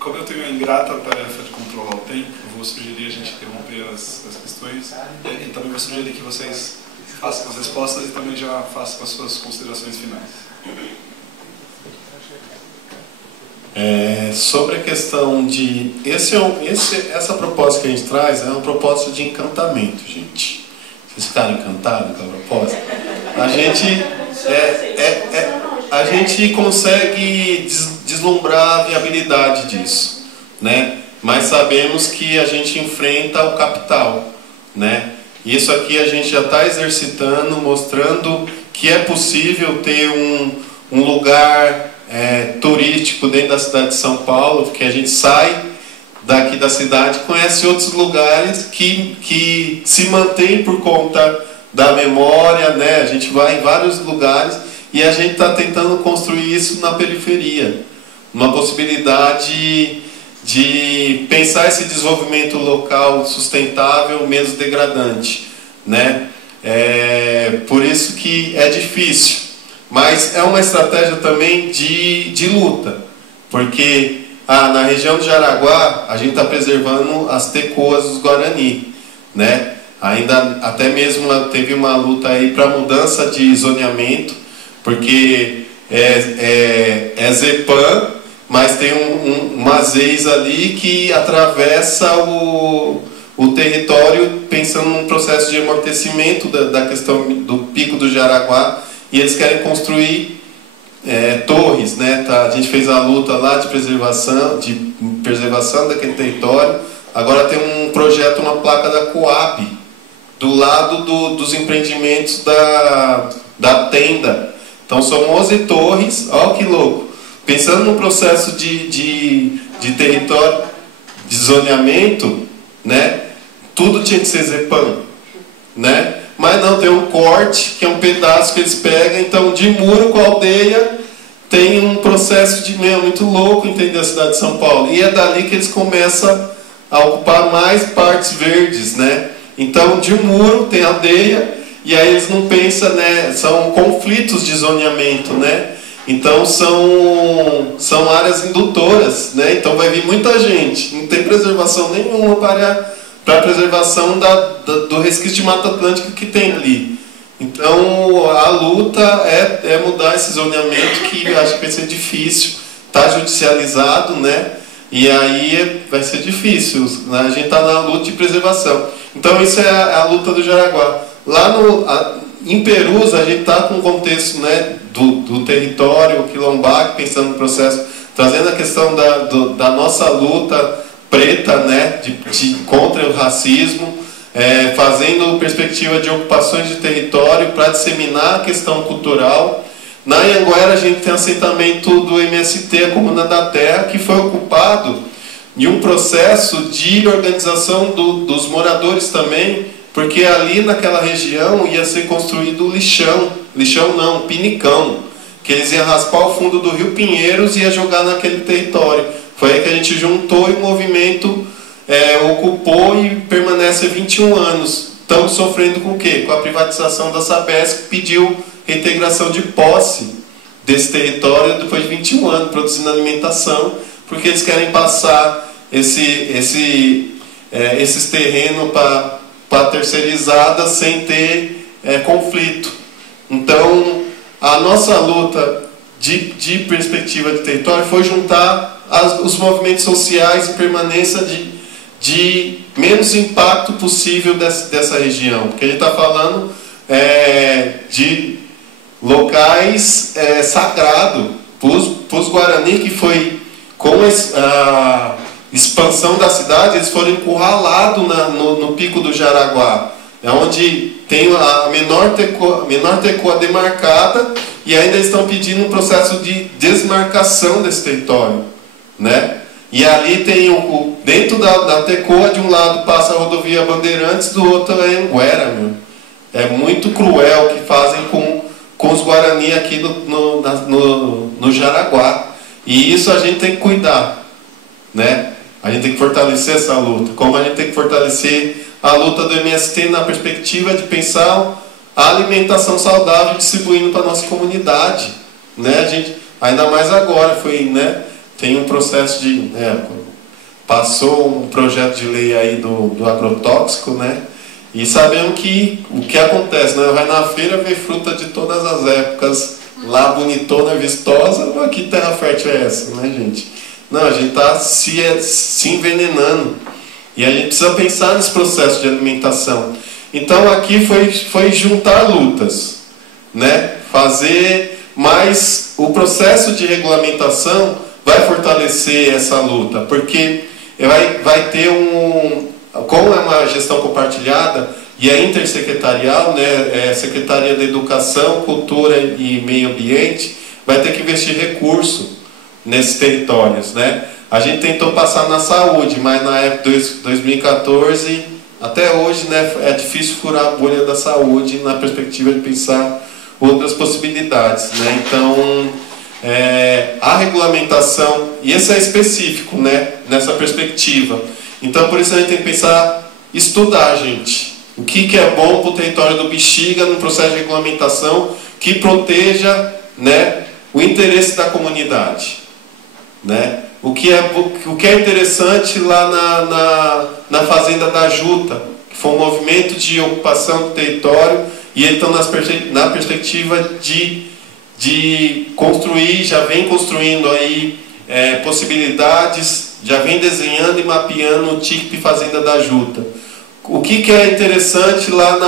como eu tenho a ingrata tarefa de controlar o tempo, eu vou sugerir a gente interromper as questões e também vou sugerir que vocês façam as respostas e também já façam as suas considerações finais. Sobre a questão de... essa proposta que a gente traz é uma proposta de encantamento, gente. Vocês ficaram encantados com a proposta? A gente consegue deslumbrar a viabilidade disso, né? Mas sabemos que a gente enfrenta o capital, né? Isso aqui a gente já está exercitando, mostrando que é possível ter um lugar turístico dentro da cidade de São Paulo, porque a gente sai daqui da cidade, conhece outros lugares que se mantêm por conta da memória, né? A gente vai em vários lugares e a gente está tentando construir isso na periferia, uma possibilidade de pensar esse desenvolvimento local sustentável, menos degradante, né? Por isso que é difícil, mas é uma estratégia também de luta, porque na região de Jaraguá a gente está preservando as tecoas dos Guarani, né? Ainda até mesmo teve uma luta aí para mudança de zoneamento, porque é Zepan, mas tem umas ex ali que atravessa o território pensando num processo de amortecimento da questão do pico do Jaraguá, e eles querem construir torres, né? A gente fez a luta lá de preservação daquele território. Agora tem um projeto, uma placa da Coab do lado dos empreendimentos da Tenda. Então são 11 torres, olha que louco. Pensando no processo de território, de zoneamento, né? Tudo tinha que ser Zepan, né? Mas não, tem um corte, que é um pedaço que eles pegam, então de muro com a aldeia tem um processo de muito louco, entendeu? A cidade de São Paulo. E é dali que eles começam a ocupar mais partes verdes, né? Então de muro tem aldeia, e aí eles não pensam, né? São conflitos de zoneamento, né? Então são áreas indutoras, né? Então vai vir muita gente, não tem preservação nenhuma para a preservação do resquício de Mata Atlântica que tem ali. Então a luta é mudar esse zoneamento, que acho que vai ser difícil, está judicializado, né? E aí vai ser difícil, né? A gente está na luta de preservação. Então isso é a luta do Jaraguá. Lá em Perus a gente está com um contexto, né, do território quilombola, pensando no processo, trazendo a questão da nossa luta preta, né, contra o racismo, fazendo perspectiva de ocupações de território para disseminar a questão cultural. Na Anhanguera a gente tem assentamento do MST, a Comuna da Terra, que foi ocupado em um processo de organização dos moradores também, porque ali naquela região ia ser construído lixão não, pinicão, que eles iam raspar o fundo do Rio Pinheiros e ia jogar naquele território. Foi aí que a gente juntou e o movimento ocupou e permanece há 21 anos. Estamos sofrendo com o quê? Com a privatização da Sabesp, que pediu reintegração de posse desse território depois de 21 anos, produzindo alimentação, porque eles querem passar esses terrenos para terceirizada sem ter conflito. Então, a nossa luta de perspectiva de território foi juntar os movimentos sociais em permanência de menos impacto possível dessa região, porque a gente está falando de locais sagrados para os Guarani, que foi com a expansão da cidade, eles foram encurralados no Pico do Jaraguá, onde tem a menor tecoa demarcada, e ainda estão pedindo um processo de desmarcação desse território, né? E ali tem dentro da tecoa, de um lado passa a rodovia Bandeirantes, do outro é Anhanguera, meu. É muito cruel o que fazem com os Guarani aqui no Jaraguá. E isso a gente tem que cuidar, né? A gente tem que fortalecer essa luta. Como a gente tem que fortalecer a luta do MST na perspectiva de pensar a alimentação saudável distribuindo para a nossa comunidade, né? A gente, ainda mais agora, né? Tem um processo passou um projeto de lei aí do agrotóxico, né? E sabemos que o que acontece, né? Vai na feira ver fruta de todas as épocas, lá bonitona, vistosa, mas que terra fértil é essa, né, gente? Não, a gente está se envenenando. E a gente precisa pensar nesse processo de alimentação. Então aqui foi juntar lutas, né? Fazer mais o processo de regulamentação vai fortalecer essa luta, porque vai ter como é uma gestão compartilhada e é intersecretarial, né? Secretaria da Educação, Cultura e Meio Ambiente, vai ter que investir recurso nesses territórios, né? A gente tentou passar na saúde, mas na época de 2014, até hoje, né, é difícil furar a bolha da saúde na perspectiva de pensar outras possibilidades, né? Então, a regulamentação, e esse é específico, né, nessa perspectiva. Então, por isso a gente tem que pensar, estudar, gente. O que é bom para o território do Bexiga no processo de regulamentação que proteja, né, o interesse da comunidade, né? O que é interessante lá na Fazenda da Juta, que foi um movimento de ocupação do território, e eles estão na perspectiva de construir, já vem construindo aí possibilidades, já vem desenhando e mapeando o TICP Fazenda da Juta. O que é interessante lá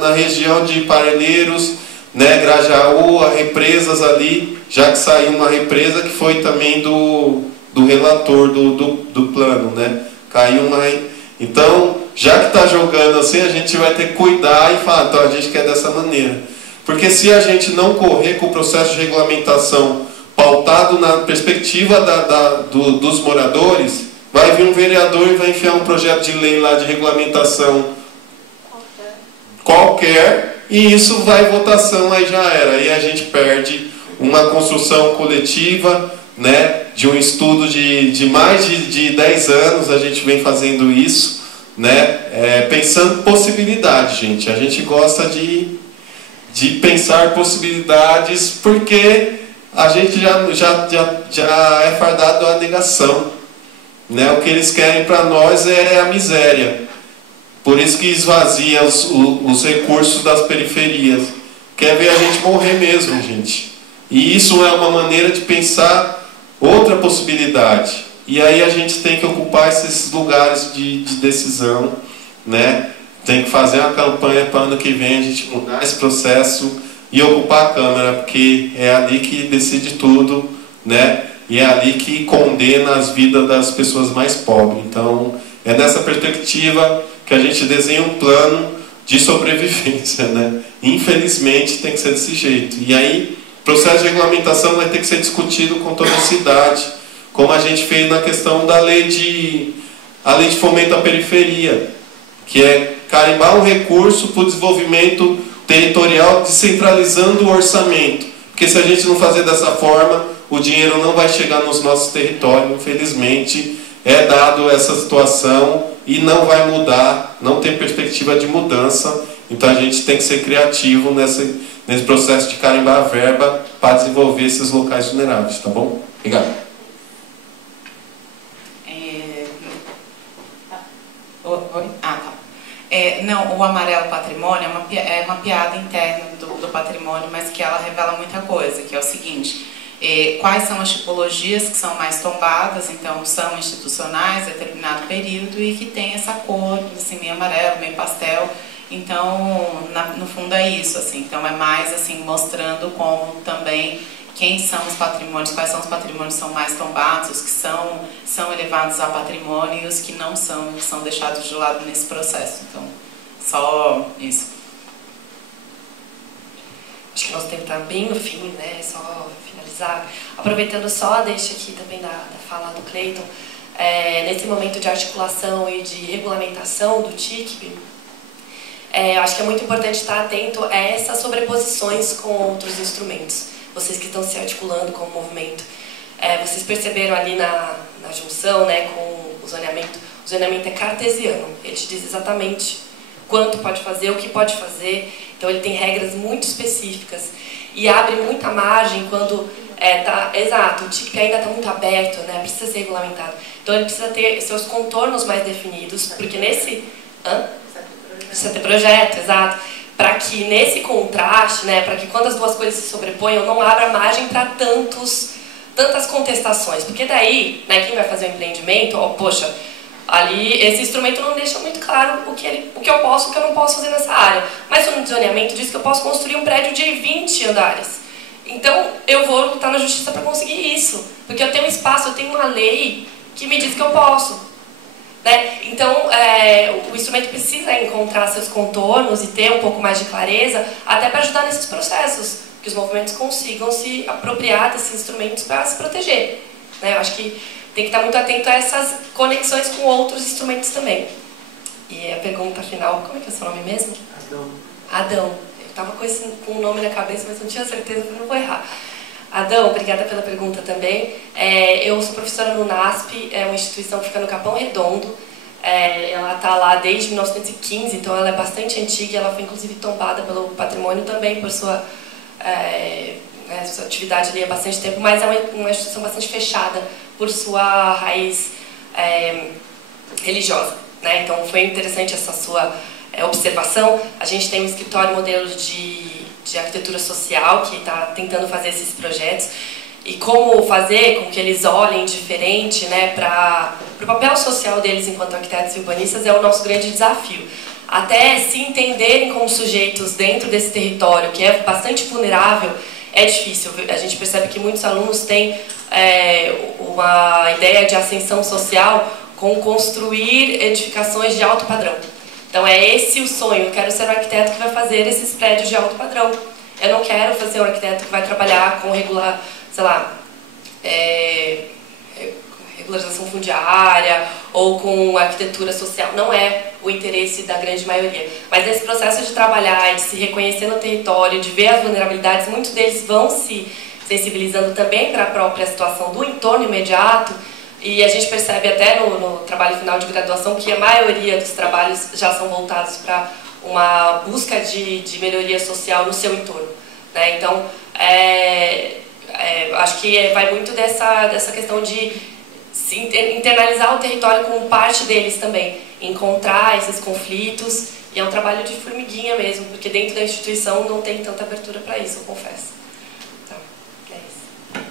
na região de Parelheiros, né, Grajaú, represas ali, já que saiu uma represa que foi também do relator do plano, né? Caiu uma. Então, já que está jogando assim, a gente vai ter que cuidar e falar, então a gente quer dessa maneira. Porque se a gente não correr com o processo de regulamentação pautado na perspectiva dos moradores, vai vir um vereador e vai enfiar um projeto de lei lá de regulamentação qualquer, e isso vai em votação, aí já era. Aí a gente perde uma construção coletiva, né, de um estudo de mais de 10 anos, a gente vem fazendo isso, né, pensando possibilidades, gente. A gente gosta de pensar possibilidades, porque a gente já é fardado à negação, né? O que eles querem para nós é a miséria. Por isso que esvazia os recursos das periferias. Quer ver a gente morrer mesmo, gente. E isso é uma maneira de pensar outra possibilidade, e aí a gente tem que ocupar esses lugares de decisão, né? Tem que fazer uma campanha para ano que vem a gente mudar esse processo e ocupar a Câmara, porque é ali que decide tudo, né? E é ali que condena as vidas das pessoas mais pobres. Então, é nessa perspectiva que a gente desenha um plano de sobrevivência, né? Infelizmente, tem que ser desse jeito. E aí, o processo de regulamentação vai ter que ser discutido com toda a cidade, como a gente fez na questão da lei de fomento à periferia, que é carimbar um recurso para o desenvolvimento territorial, descentralizando o orçamento. Porque se a gente não fazer dessa forma, o dinheiro não vai chegar nos nossos territórios. Infelizmente, é dado essa situação e não vai mudar, não tem perspectiva de mudança. Então a gente tem que ser criativo nesse processo de carimbar a verba para desenvolver esses locais vulneráveis, tá bom? Obrigado. Não, o amarelo patrimônio é uma piada interna do patrimônio, mas que ela revela muita coisa, que é o seguinte: quais são as tipologias que são mais tombadas, então são institucionais, determinado período, e que tem essa cor, assim, meio amarelo, meio pastel. Então, no fundo é isso, assim. Então é mais assim, mostrando como também quem são os patrimônios, quais são os patrimônios que são mais tombados, os que são elevados a patrimônio e os que não são, que são deixados de lado nesse processo. Então, só isso. Acho que nosso tempo está bem no fim, né? Só finalizar. Aproveitando só a deixa aqui também da fala do Cleiton, nesse momento de articulação e de regulamentação do TICP, acho que é muito importante estar atento a essas sobreposições com outros instrumentos. Vocês que estão se articulando com o movimento, vocês perceberam ali na junção, né, com o zoneamento é cartesiano. Ele te diz exatamente quanto pode fazer, o que pode fazer. Então ele tem regras muito específicas e abre muita margem quando exato, o TICP ainda está muito aberto, né, precisa ser regulamentado. Então ele precisa ter seus contornos mais definidos, porque precisa ter projeto, exato, para que nesse contraste, né, para que quando as duas coisas se sobreponham, não abra margem para tantas contestações, porque daí, né, quem vai fazer o empreendimento, poxa, ali esse instrumento não deixa muito claro o que eu posso e o que eu não posso fazer nessa área, mas o zoneamento diz que eu posso construir um prédio de 20 andares, então eu vou lutar na justiça para conseguir isso, porque eu tenho espaço, eu tenho uma lei que me diz que eu posso. Né? Então, o instrumento precisa encontrar seus contornos e ter um pouco mais de clareza, até para ajudar nesses processos, que os movimentos consigam se apropriar desses instrumentos para se proteger. Né? Eu acho que tem que estar muito atento a essas conexões com outros instrumentos também. E a pergunta final, como é que é o seu nome mesmo? Adão. Eu estava com o nome na cabeça, mas não tinha certeza que eu não vou errar. Adão, obrigada pela pergunta também. Eu sou professora no NASP, é uma instituição que fica no Capão Redondo. Ela está lá desde 1915, então ela é bastante antiga. Ela foi inclusive tombada pelo patrimônio também por sua atividade ali há bastante tempo, mas é uma instituição bastante fechada por sua raiz religiosa. Né? Então foi interessante essa sua observação. A gente tem um escritório modelo de arquitetura social que está tentando fazer esses projetos e como fazer com que eles olhem diferente, né, para o papel social deles enquanto arquitetos e urbanistas é o nosso grande desafio. Até se entenderem como sujeitos dentro desse território, que é bastante vulnerável, é difícil. A gente percebe que muitos alunos têm uma ideia de ascensão social com construir edificações de alto padrão. Então é esse o sonho, eu quero ser um arquiteto que vai fazer esses prédios de alto padrão. Eu não quero fazer um arquiteto que vai trabalhar com regularização fundiária ou com arquitetura social. Não é o interesse da grande maioria. Mas nesse processo de trabalhar, de se reconhecer no território, de ver as vulnerabilidades, muitos deles vão se sensibilizando também para a própria situação do entorno imediato. E a gente percebe até no trabalho final de graduação que a maioria dos trabalhos já são voltados para uma busca de melhoria social no seu entorno. Né? Então, acho que vai muito dessa questão de internalizar o território como parte deles também, encontrar esses conflitos, e é um trabalho de formiguinha mesmo, porque dentro da instituição não tem tanta abertura para isso, eu confesso. Então, é isso.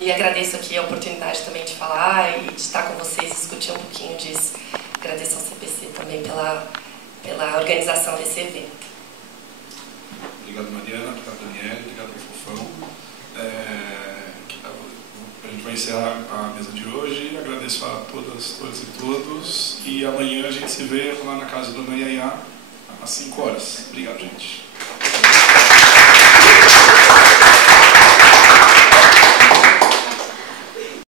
E agradeço aqui a oportunidade também de falar e de estar com vocês, discutir um pouquinho disso. Agradeço ao CPC também pela organização desse evento. Obrigado, Mariana. Obrigado, Daniela. Obrigado, Fofão. A gente vai encerrar a mesa de hoje. Agradeço a todas e todos. E amanhã a gente se vê lá na casa do Dona Yaya às 5 horas. Obrigado, gente.